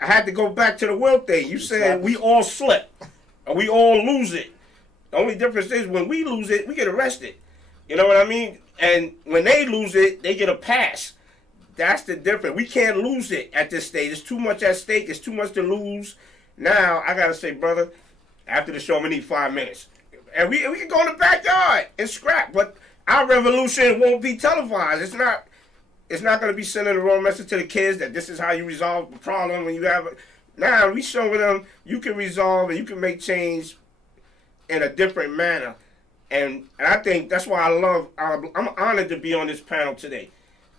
I had to go back to the will thing. You said we all slip, and we all lose it. The only difference is when we lose it, we get arrested. You know what I mean? And when they lose it, they get a pass. That's the difference. We can't lose it at this stage. It's too much at stake. It's too much to lose. Now, I got to say, brother, after the show, I'm going to need 5 minutes. And we can go in the backyard and scrap. But our revolution won't be televised. It's not going to be sending the wrong message to the kids that this is how you resolve the problem when you have it. Now, we showing them you can resolve and you can make change in a different manner. And I think that's why I'm honored to be on this panel today.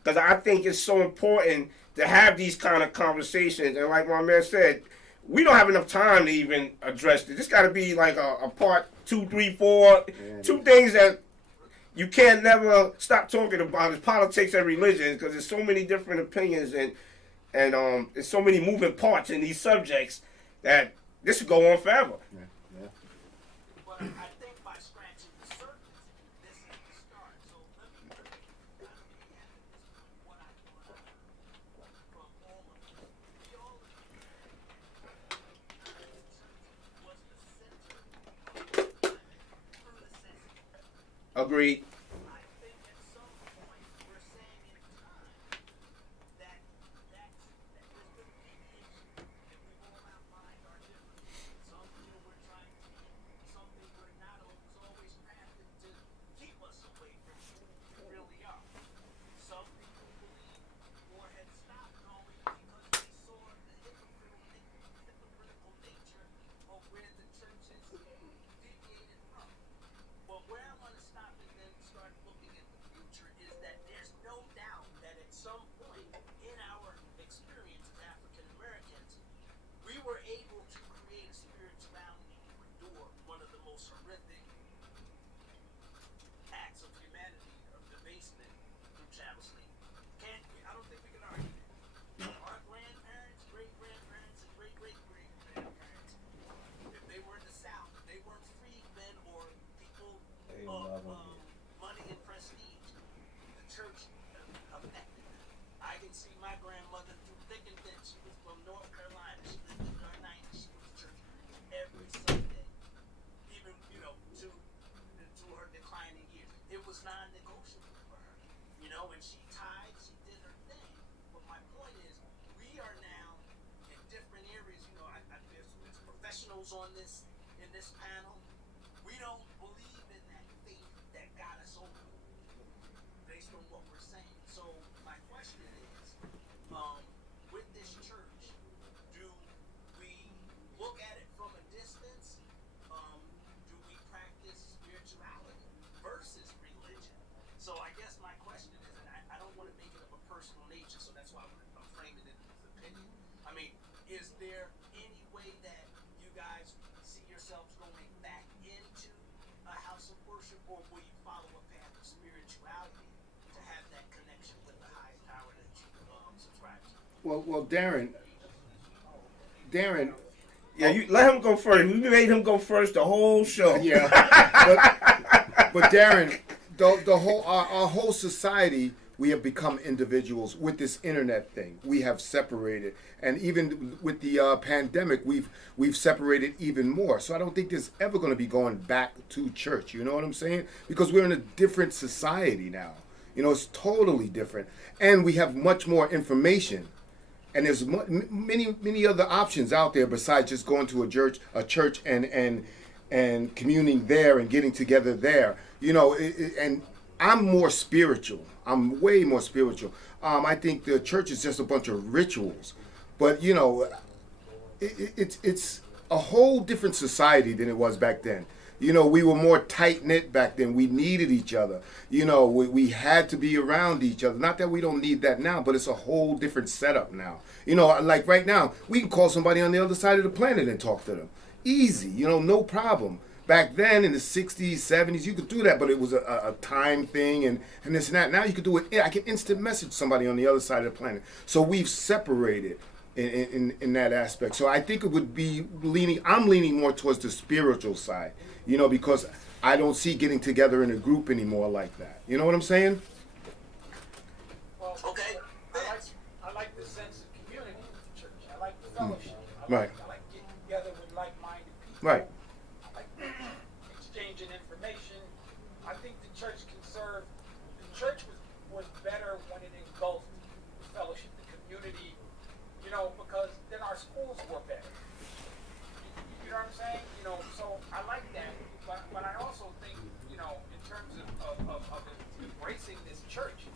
Because I think it's so important to have these kind of conversations. And like my man said, we don't have enough time to even address this. This got to be like a part 2, 3, 4. Yeah. 2 things that you can't never stop talking about is politics and religion, because there's so many different opinions and there's so many moving parts in these subjects that this will go on forever. Yeah. But I think by scratching the surface, this is the start. So let me what I from all of us. We all was the center of the necessity. Agreed. I think at some point we're saying in mean, see, my grandmother through thick and thin, she was from North Carolina. She lived in her 90s. She went to church every Sunday, even, to her declining years. It was non-negotiable for her, and she tithed, she did her thing. But my point is, we are now in different areas. There's professionals on this, in this panel. We don't believe in that faith that got us over, based on what we're saying. So my question is, with this church, do we look at it from a distance? Do we practice spirituality versus religion? So I guess my question is, and I don't want to make it of a personal nature, so that's why I'm framing it as opinion. I mean, is there any way that you guys see yourselves going back into a house of worship, or will you follow a path of spirituality to have that connection with the highest power that you subscribe to? Well, Darren. Yeah, you let him go first. We made him go first the whole show. Yeah, but Darren, the whole our whole society, we have become individuals with this internet thing. We have separated, and even with the pandemic, we've separated even more. So I don't think there's ever going to be going back to church. You know what I'm saying? Because we're in a different society now. It's totally different, and we have much more information. And there's many other options out there besides just going to a church and communing there and getting together there. And I'm more spiritual. I'm way more spiritual. I think the church is just a bunch of rituals, but it's a whole different society than it was back then. We were more tight-knit back then. We needed each other. We had to be around each other. Not that we don't need that now, but it's a whole different setup now. Like right now, we can call somebody on the other side of the planet and talk to them. Easy, no problem. Back then in the 60s, 70s, you could do that, but it was a time thing and this and that. Now you could do it. I can instant message somebody on the other side of the planet. So we've separated in that aspect. So I think it would be I'm leaning more towards the spiritual side. Because I don't see getting together in a group anymore like that. You know what I'm saying? Well, Okay. I like the sense of community in the church. I like the fellowship. Right. I like getting together with like-minded people. Right. I like exchanging information. I think the church was better when it engulfed the fellowship, the community, because then our schools were better. You know what I'm saying? So I like that, but I also think, in terms of embracing this church,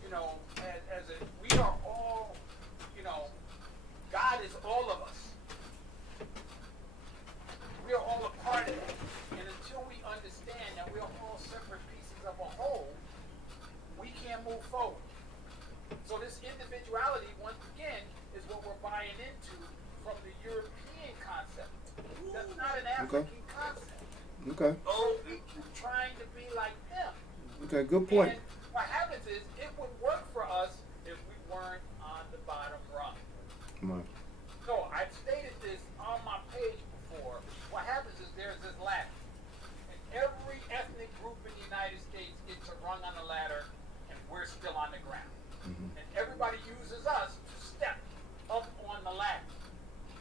we are all, God is all of us. We are all a part of it. And until we understand that we are all separate pieces of a whole, we can't move forward. So this individuality, once again, is what we're buying into from the European concept. That's not an African concept. Okay. So we're trying to be like them. Okay, good point. And what happens is, it would work for us if we weren't on the bottom rung. Come on. So I've stated this on my page before. What happens is there's this ladder. And every ethnic group in the United States gets a rung on the ladder, and we're still on the ground. Mm-hmm. And everybody uses us to step up on the ladder.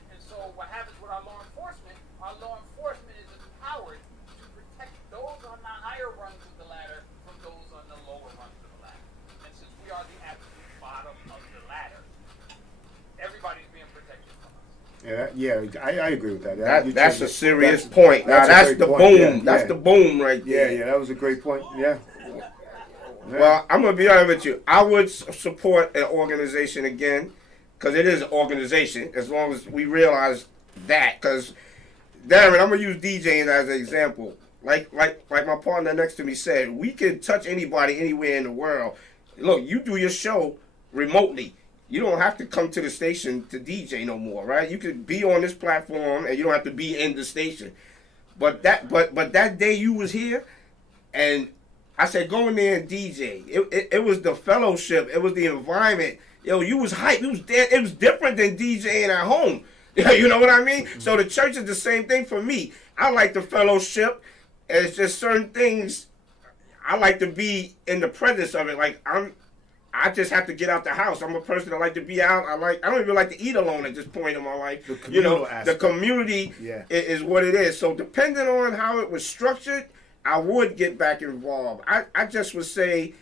And so what happens with our law enforcement is empowered to protect those on the higher rungs of the ladder from those on the lower rungs of the ladder. And since we are the absolute bottom of the ladder, everybody's being protected from us. I agree with that. That's a serious point. Now that's a that's the great boom. point. Yeah, That's yeah. the boom right there. Yeah, that was a great point. Yeah. Well, I'm gonna be honest with you. I would support an organization again, because it is an organization. As long as we realize that, because Darren, I'm gonna use DJing as an example. Like my partner next to me said, we can touch anybody anywhere in the world. Look, you do your show remotely. You don't have to come to the station to DJ no more, right? You could be on this platform and you don't have to be in the station. But that day you was here, and I said go in there and DJ. It was the fellowship. It was the environment. You was hype. It was different than DJing at home. You know what I mean? Mm-hmm. So the church is the same thing for me. I like the fellowship. It's just certain things I like to be in the presence of it. Like I just have to get out the house. I'm a person that like to be out. I don't even like to eat alone at this point in my life. The communal the aspect. community is what it is. So depending on how it was structured, I would get back involved. I just would say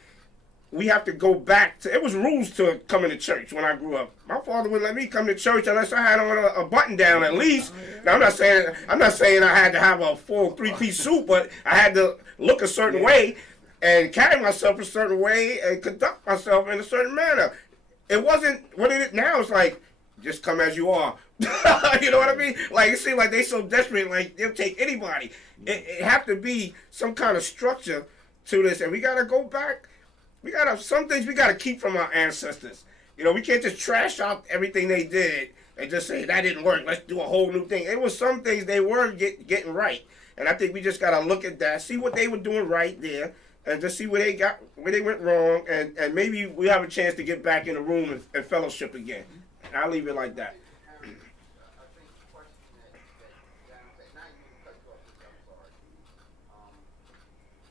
we have to go back to, it was rules to coming to church when I grew up. My father wouldn't let me come to church unless I had on a button down at least. Now I'm not saying I had to have a full 3-piece suit, but I had to look a certain way and carry myself a certain way and conduct myself in a certain manner. It wasn't what it is now. It's like, just come as you are. You know what I mean? Like, it seems like they so desperate, like they'll take anybody. It have to be some kind of structure to this, and we gotta go back. Some things we gotta keep from our ancestors. You know, we can't just trash out everything they did and just say that didn't work. Let's do a whole new thing. It was some things they were getting right, and I think we just gotta look at that, see what they were doing right there, and just see where they went wrong, and maybe we have a chance to get back in the room and fellowship again. And I'll leave it like that. I think the question that Darren said, not you to cut you off, I'm sorry.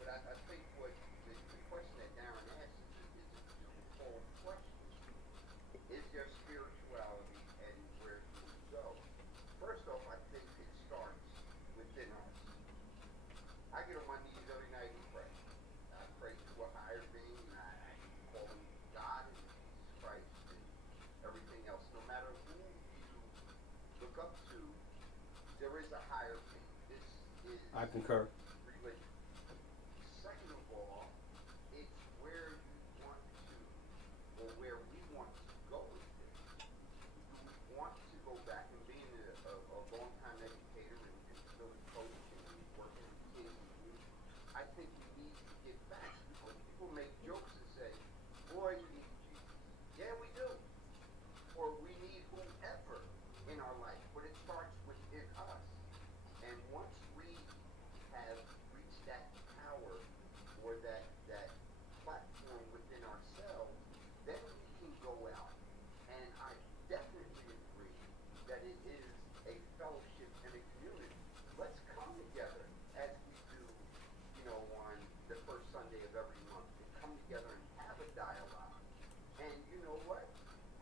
But I think what the question that Darren asked is a twofold question. Is there spirituality and where do we go? First off, I think it starts within us. I get on my knees every night and pray. I pray to a higher being, and I call him God and Jesus Christ and everything else. No matter who you look up to, there is a higher being. This is I concur. religion. Second of all, it's where you want to, or where we want to go with this. You want to go back and being a long-time educator and village coach and working with kids and youth. I think we need to get back. People make jokes and say, boy, we need Jesus. Yeah, we do. Or we need whoever in our life. But it starts within us. And once we have reached that power or that platform within ourselves, then we can go out. And I definitely agree that it is a fellowship and a community. Let's come together as we do, on the first Sunday of every month, to come together and have a dialogue. And you know what?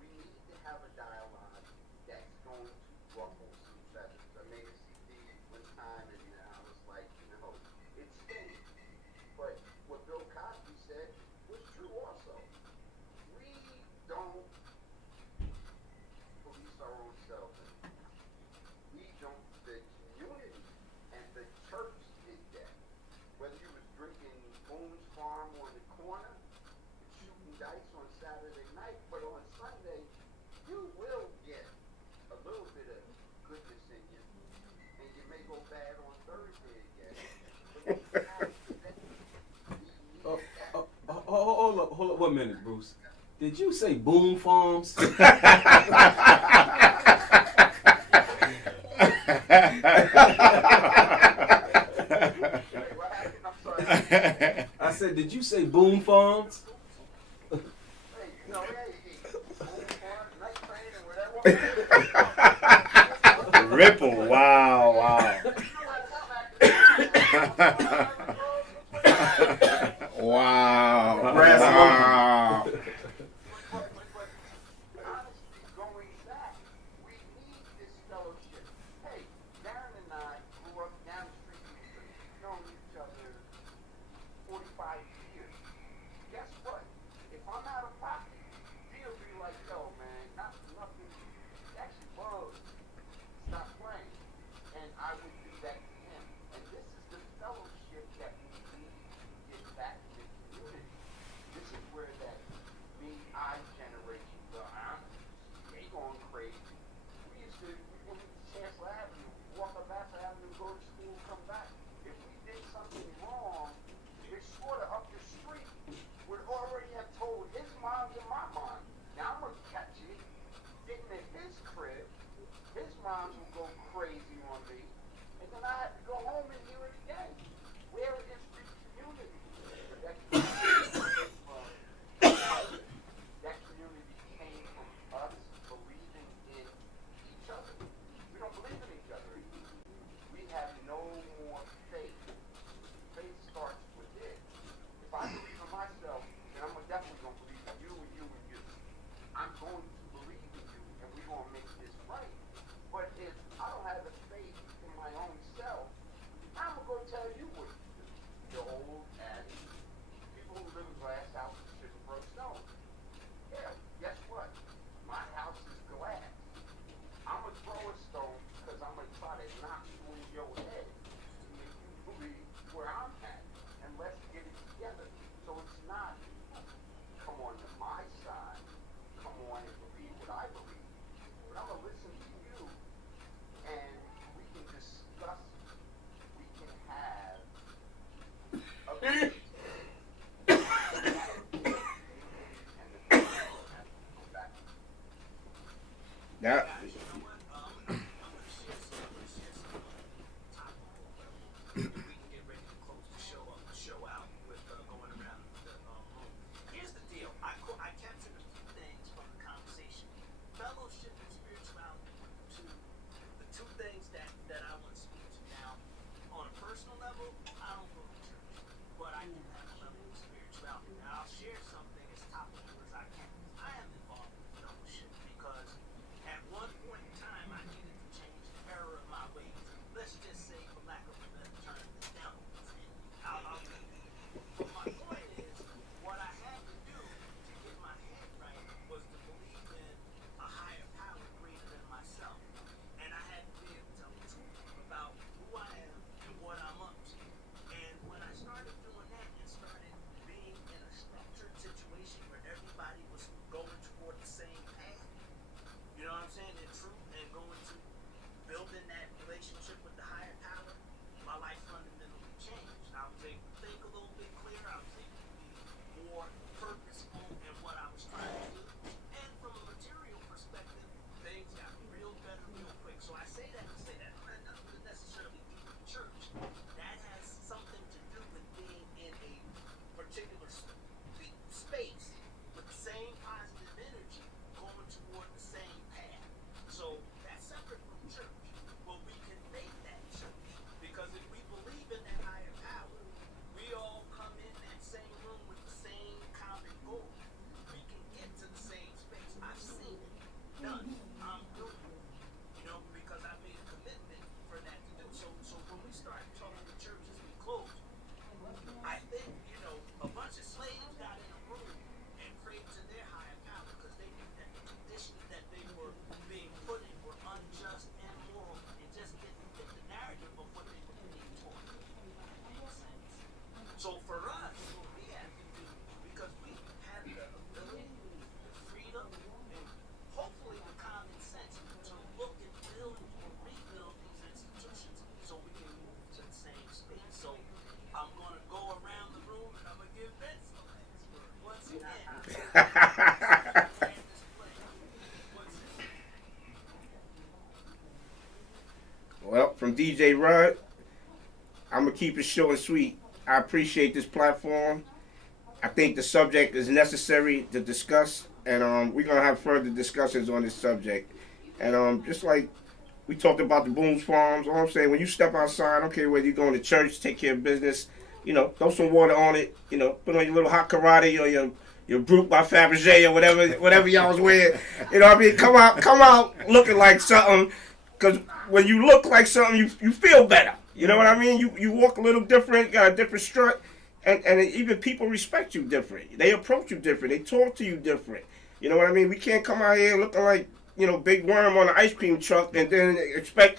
We need to have a dialogue that's going to ruffle some feathers. I made a CD one time and I was like, it's staying. But what Bill Cosby said was true also. We don't police our own selves. We don't, the community and the church did that. Whether you was drinking Boone's Farm on the corner, shooting dice on Saturday night, but on Sunday, you will get a little bit of goodness in you, and you may go bad on Thursday again. But you have to let Hold up 1 minute, Bruce. Did you say Boom Farms? I said, did you say Boom Farms? Ripple, wow. Wow. Brass monkey. Honestly, going back, we need this fellowship. Hey, Darren and I grew up down the street. We've known each other 45 years. Guess what? If I'm out of pocket, he'll be like, yo, man, nothing. Actually, bro, stop playing. And I would do that to him. And this is the fellowship that we need to get back in the community. This is where I'm gonna listen to you, and we can discuss. We can have a meeting. That, Guys, you know what? I'm gonna share some topical level. We can get ready to close the show out with going around the room. Here's the deal. I captured a few things from the conversation. Fellowship and spirituality were the two things that I want to speak to. Now, on a personal level, I don't go to church, but I do have a level of spirituality. Now, I'll share something as topical as I can. I am involved in fellowship because at one point in time, I needed to change the error of my ways. Let's just say, for lack of a better term, the devil was in me. I'll leave it. But my point is, what I had to do to get my head right was to believe in a higher power greater than myself. And I had to be able to tell the truth about who I am and what I'm up to. And when I started doing that and started being in a structured situation where everybody was going toward the same path, you know what I'm saying, in truth, and going to building that relationship with the higher power, my life fundamentally changed. I was able to think a little bit clearer. I was able to be more purposeful in what I was trying to do. And from a material perspective, things got real better real quick. So I say that to say that I'm not necessarily in the church. That has something to do with being in a particular space with the same positive energy going toward the same path. So that's separate from church. But we can make that church because if we believe in that higher power, we all come in that same room with the same common goal. We can get to the same space. I've seen it done. I'm doing it. You know, because I made a commitment for that to do. So when we start talking to churches, we close. I think, you know, a bunch of slaves got in a room and prayed to their higher power because they knew that the conditions that they were being put in were unjust and immoral and just didn't fit the narrative of what they were being taught. That makes sense. So for us, what we have to do, because we have the ability, the freedom, and hopefully the common sense to look and build or rebuild these institutions so we can move to the same space. So I'm going to go around the room and I'm going to give Vince the last word. Once again, well, from DJ Rudd, I'm gonna keep it short and sweet. I appreciate this platform. I think the subject is necessary to discuss, and we're gonna have further discussions on this subject. And just like we talked about the Boone's Farms, all I'm saying, when you step outside, I don't care whether you're going to church, take care of business, you know, throw some water on it, you know, put on your little hot karate or your Brute by Fabergé or whatever y'all was wearing. You know what I mean? Come out looking like something, because when you look like something, you feel better. You know what I mean? You walk a little different, got a different strut, and even people respect you different. They approach you different. They talk to you different. You know what I mean? We can't come out here looking like, you know, Big Worm on an ice cream truck and then expect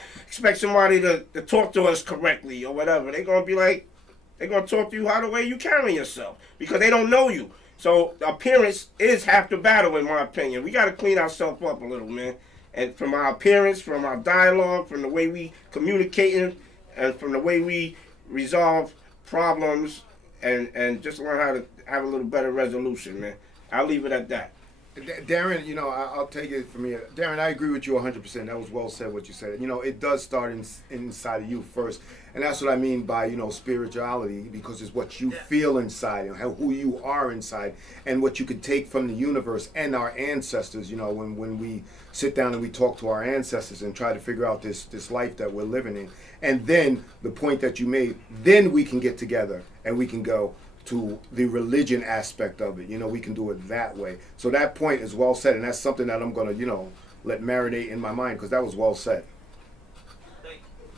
somebody to talk to us correctly or whatever. They're going to talk to you how the way you carry yourself because they don't know you. So appearance is half the battle, in my opinion. We got to clean ourselves up a little, man. And from our appearance, from our dialogue, from the way we communicating, and from the way we resolve problems, and just learn how to have a little better resolution, man. I'll leave it at that. Darren, you know, I'll take it from here. Darren, I agree with you 100%. That was well said what you said. You know, it does start inside of you first. And that's what I mean by, you know, spirituality, because it's what you feel inside and who you are inside and what you could take from the universe and our ancestors, you know, when we sit down and we talk to our ancestors and try to figure out this life that we're living in. And then the point that you made, then we can get together and we can go to the religion aspect of it. You know, we can do it that way. So that point is well said, and that's something that I'm going to, you know, let marinate in my mind, because that was well said.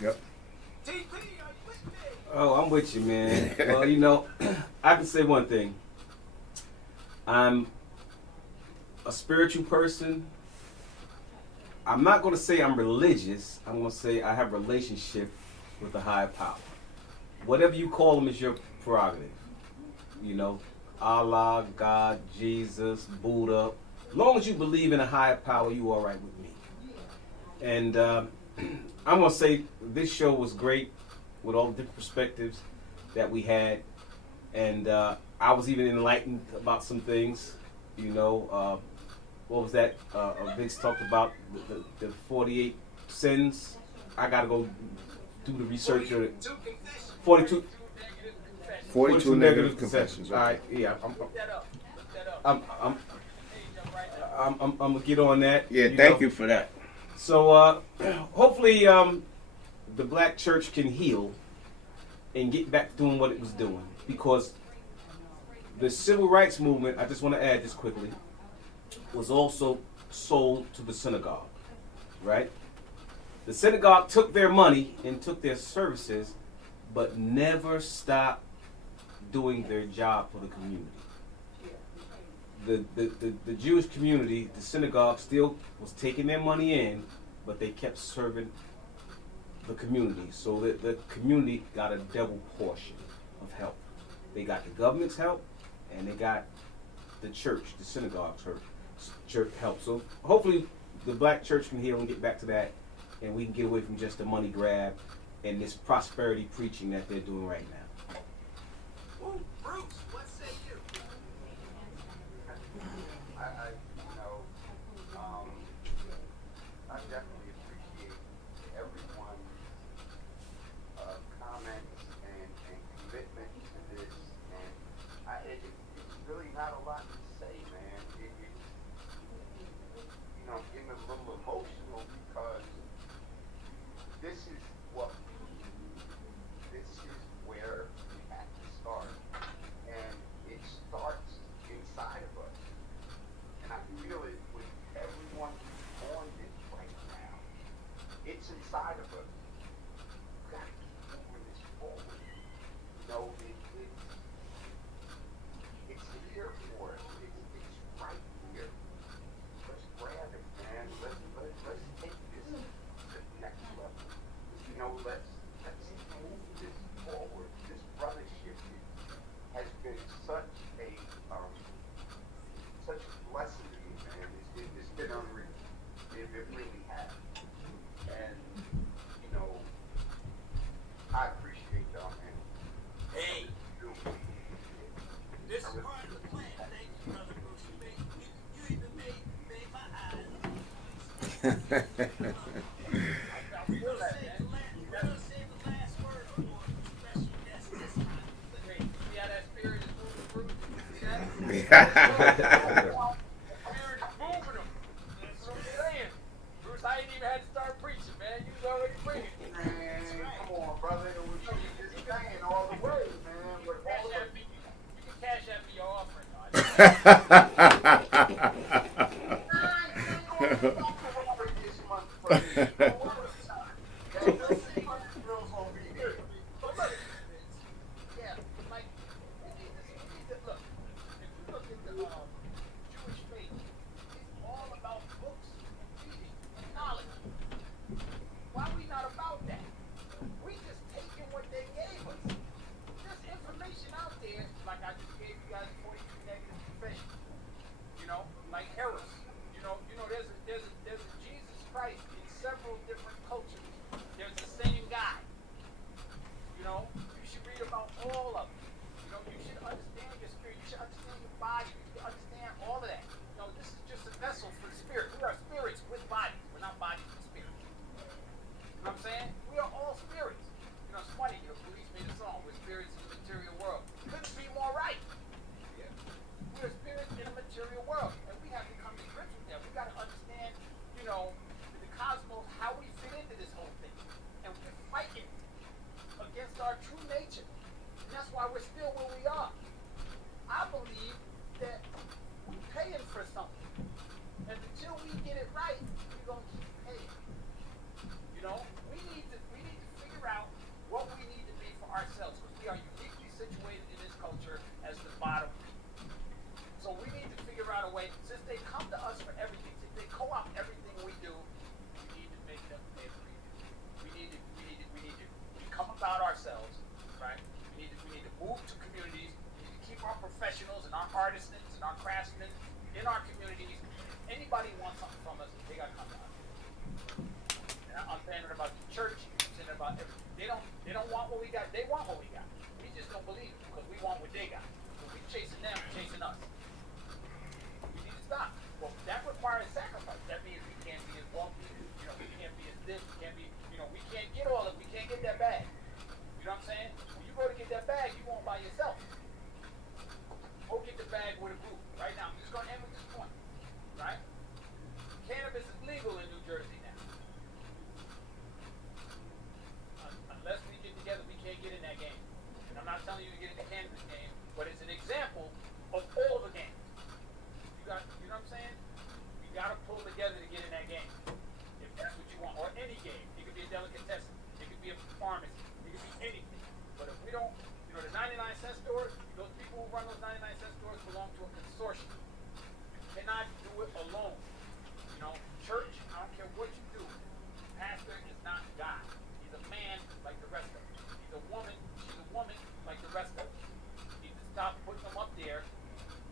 Yep. Oh, I'm with you, man. Well, you know, I can say one thing. I'm a spiritual person. I'm not going to say I'm religious. I'm going to say I have a relationship with the higher power. Whatever you call them is your prerogative. You know, Allah, God, Jesus, Buddha. As long as you believe in a higher power, you all right with me. And I'm gonna say this show was great with all the different perspectives that we had, and I was even enlightened about some things. You know, what was that? Vince talked about the 48 sins. I gotta go do the research. 42. 42 negative confessions. All right, yeah. Look that up. Look that up. I'm gonna get on that. Yeah, thank you for that. So hopefully the black church can heal and get back to doing what it was doing, because the civil rights movement, I just want to add this quickly, was also sold to the synagogue, right? The synagogue took their money and took their services, but never stopped doing their job for the community. The Jewish community, the synagogue still was taking their money in, but they kept serving the community. So the community got a double portion of help. They got the government's help, and they got the church, the synagogue church help. So hopefully the black church can heal and get back to that, and we can get away from just the money grab and this prosperity preaching that they're doing right now. Ooh, Bruce, what say you? I definitely appreciate everyone's comments and commitment to this. And it's really not a lot to say, man. It's getting a little emotional because this is where we have to start. And it starts inside of us. And I feel it with everyone on this right now. It's inside of us. We've got to keep moving this forward. It's here for us. It's right here. Let's grab it, man. Let's take this to the next level. Let's move this forward. This brothership has been such a blessing to me, man. It's been unreal. It really has. And I appreciate y'all, man. Hey, this is part of the plan. Thank you, brother Bruce. You even made my eyes. We're gonna save the last word for special guest this time. See how that spirit is moving through? See that? Yeah. Spirit is moving them. That's what I'm saying. Bruce, I ain't even had to start preaching, man. You was already preaching. Man, come on, brother. It was just saying all the way, man. With all the You can cash out me your offering. this month for me. Yeah, like, we need to look. If you look at the Jewish faith, it's all about books, reading, and knowledge. Why are we not about that? We just taking what they gave us. There's information out there, like I just gave you guys 42 negative confessions. Like Eros. There's a Jesus Christ in several different cultures. There's the same guy. You should read about all of them. You should understand your spirit. You should understand your body. You should understand all of that. This is just a vessel for the spirit. We are spirits with bodies. We're not bodies with spirits. You know what I'm saying? We are all spirits. It's funny. Police made a song with spirits in the material world. Couldn't be more right. We are spirits in a material world, and we have to come to grips with that. We got to understand, the cosmos, how we fit into this whole thing, and we're fighting against our true nature, and that's why we're still where we are. I believe that we're paying for something, and until we get it right, we're gonna keep paying. We need to figure out what we need to be for ourselves, because we are uniquely situated in this culture as the bottom. So we need to figure out a way, since they come to us for everything, since they co-opt everything we do, we need to make them pay for it. We need to become about ourselves, right? We need to move to communities. We need to keep our professionals and our artisans and our craftsmen in our communities. Anybody wants something from us, they gotta come to us. I'm saying about the church. I'm saying about everything. They don't want what we got. They want what we got. We just don't believe it because we want what they got. So we chasing them, chasing us. We need to stop. Well, that requires sacrifice. That means we can't be as wealthy. You know, we can't be as this. We can't be. You know, we can't get all of. We can't get that bag. You know what I'm saying? When you go to get that bag, you won't by yourself. Go get the bag with a group. Right now, I'm just going to end with this point. Right? Cannabis is legal in New Jersey now. Unless we get together, we can't get in that game. And I'm not telling you to get in the cannabis game, but it's an example of all the games. You know what I'm saying? You got to pull together to get in that game. If that's what you want. Or any game. It could be a delicatessen. It could be a pharmacy. It could be anything. But if we don't, you know, the 99-cent stores, those people who run those 99-cent stores belong to a consortium. You cannot do it alone. You know, church, I don't care what you do. Pastor is not God. He's a man like the rest of us. He's a woman, she's a woman like the rest of us. You need to stop putting them up there.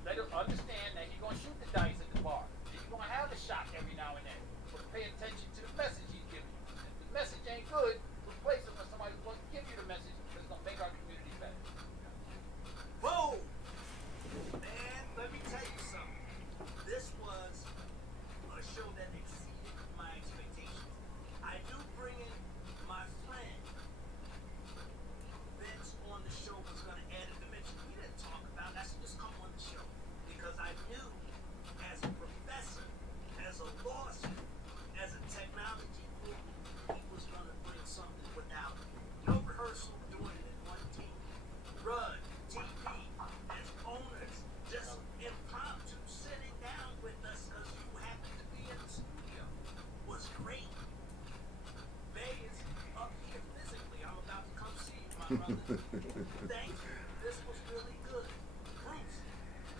Let her understand that he's going to shoot the dice at the bar. He's going to have a shot every now and then. But pay attention to the message he's giving you. If the message ain't good, replace it with somebody who's going to give you the message that's going to make our community better. Whoa! Man, let me tell you something. This was a show that exceeded my expectations. I do bring in my friend. Vince on the show was going to add a dimension. We didn't talk about that, so just come on the show. Because I knew, as a professor, as a law student, as a technology guru, he was going to bring something without no rehearsal, doing it in one team. Rud, TV, as owners, just impromptu sitting down with us because you happened to be in the studio was great. May is up here physically. I'm about to come see you, my brother. Thank you. This was really good. Bruce,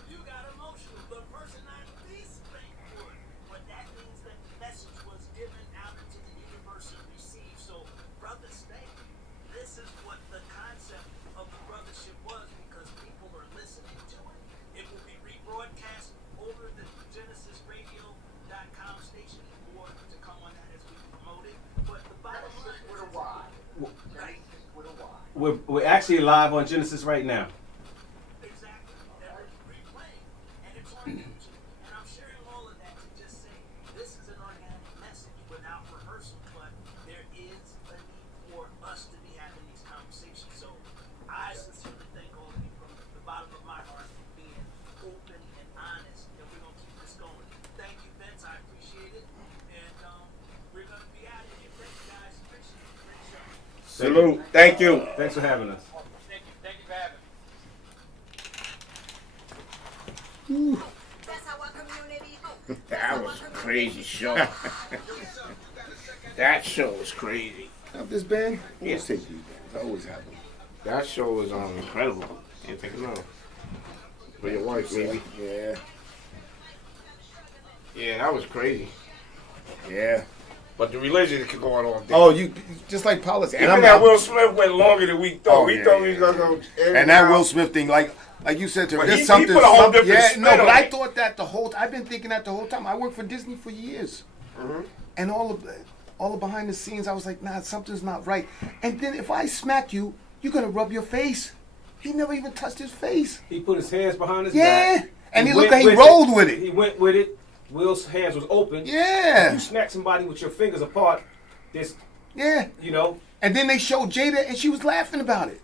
you got emotional. The person I least think would. But that means that the message was given out into the universe and received. So, brothers, thank you. This is what the concept of the brothership was because people are listening to it. It will be rebroadcast over the GenesisRadio.com station or to come on that as we promote it. But the bottom line is, With a Y. right? With a Y. We're actually live on Genesis right now. Exactly. That we're replaying. And it's on YouTube. And I'm sharing all of that to just say this is an organic message without rehearsal, but there is a need for us to be having these conversations. So I sincerely thank all of you from the bottom of my heart for being open and honest. And we're going to keep this going. Thank you, Vince. I appreciate it. And we're going to be out of here. Thank you, guys. Appreciate it. Great show. Salute. Thank you. Thanks for having us. Thank you for having me. That's how our community hope. That was a crazy show. That show was crazy. Have this band? Yeah. We'll take these bands. I always have them. That show was incredible. Can't take it off. For your wife, maybe. Yeah. Yeah, that was crazy. Yeah. But the religion could go on all day. Oh, you just like policy. Even that Will Smith went longer than we thought. Oh, We yeah, thought we yeah, was gonna go. And that Will Smith thing, like you said to her, But there's he something. put a whole something- different yeah, spin no, but on I it. thought that the whole. I've been thinking that the whole time. I worked for Disney for years, and all the behind the scenes, I was like, nah, something's not right. And then if I smack you, you're gonna rub your face. He never even touched his face. He put his hands behind his Yeah, back. and he went looked like he with rolled with He it. went with it. Will's hands was open. Yeah, You smack somebody with your fingers apart. This, yeah. you know, And then they showed Jada, and she was laughing about it.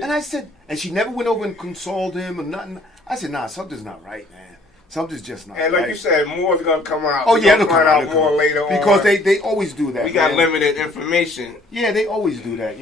And I said, and she never went over and consoled him or nothing. I said, nah, something's not right, man. Something's just not And right. like you said, more's gonna come out. Oh, We're yeah, gonna they'll come find out. out They'll more come out. later on. Because they always do that. We got man. limited information. Yeah, they always do that.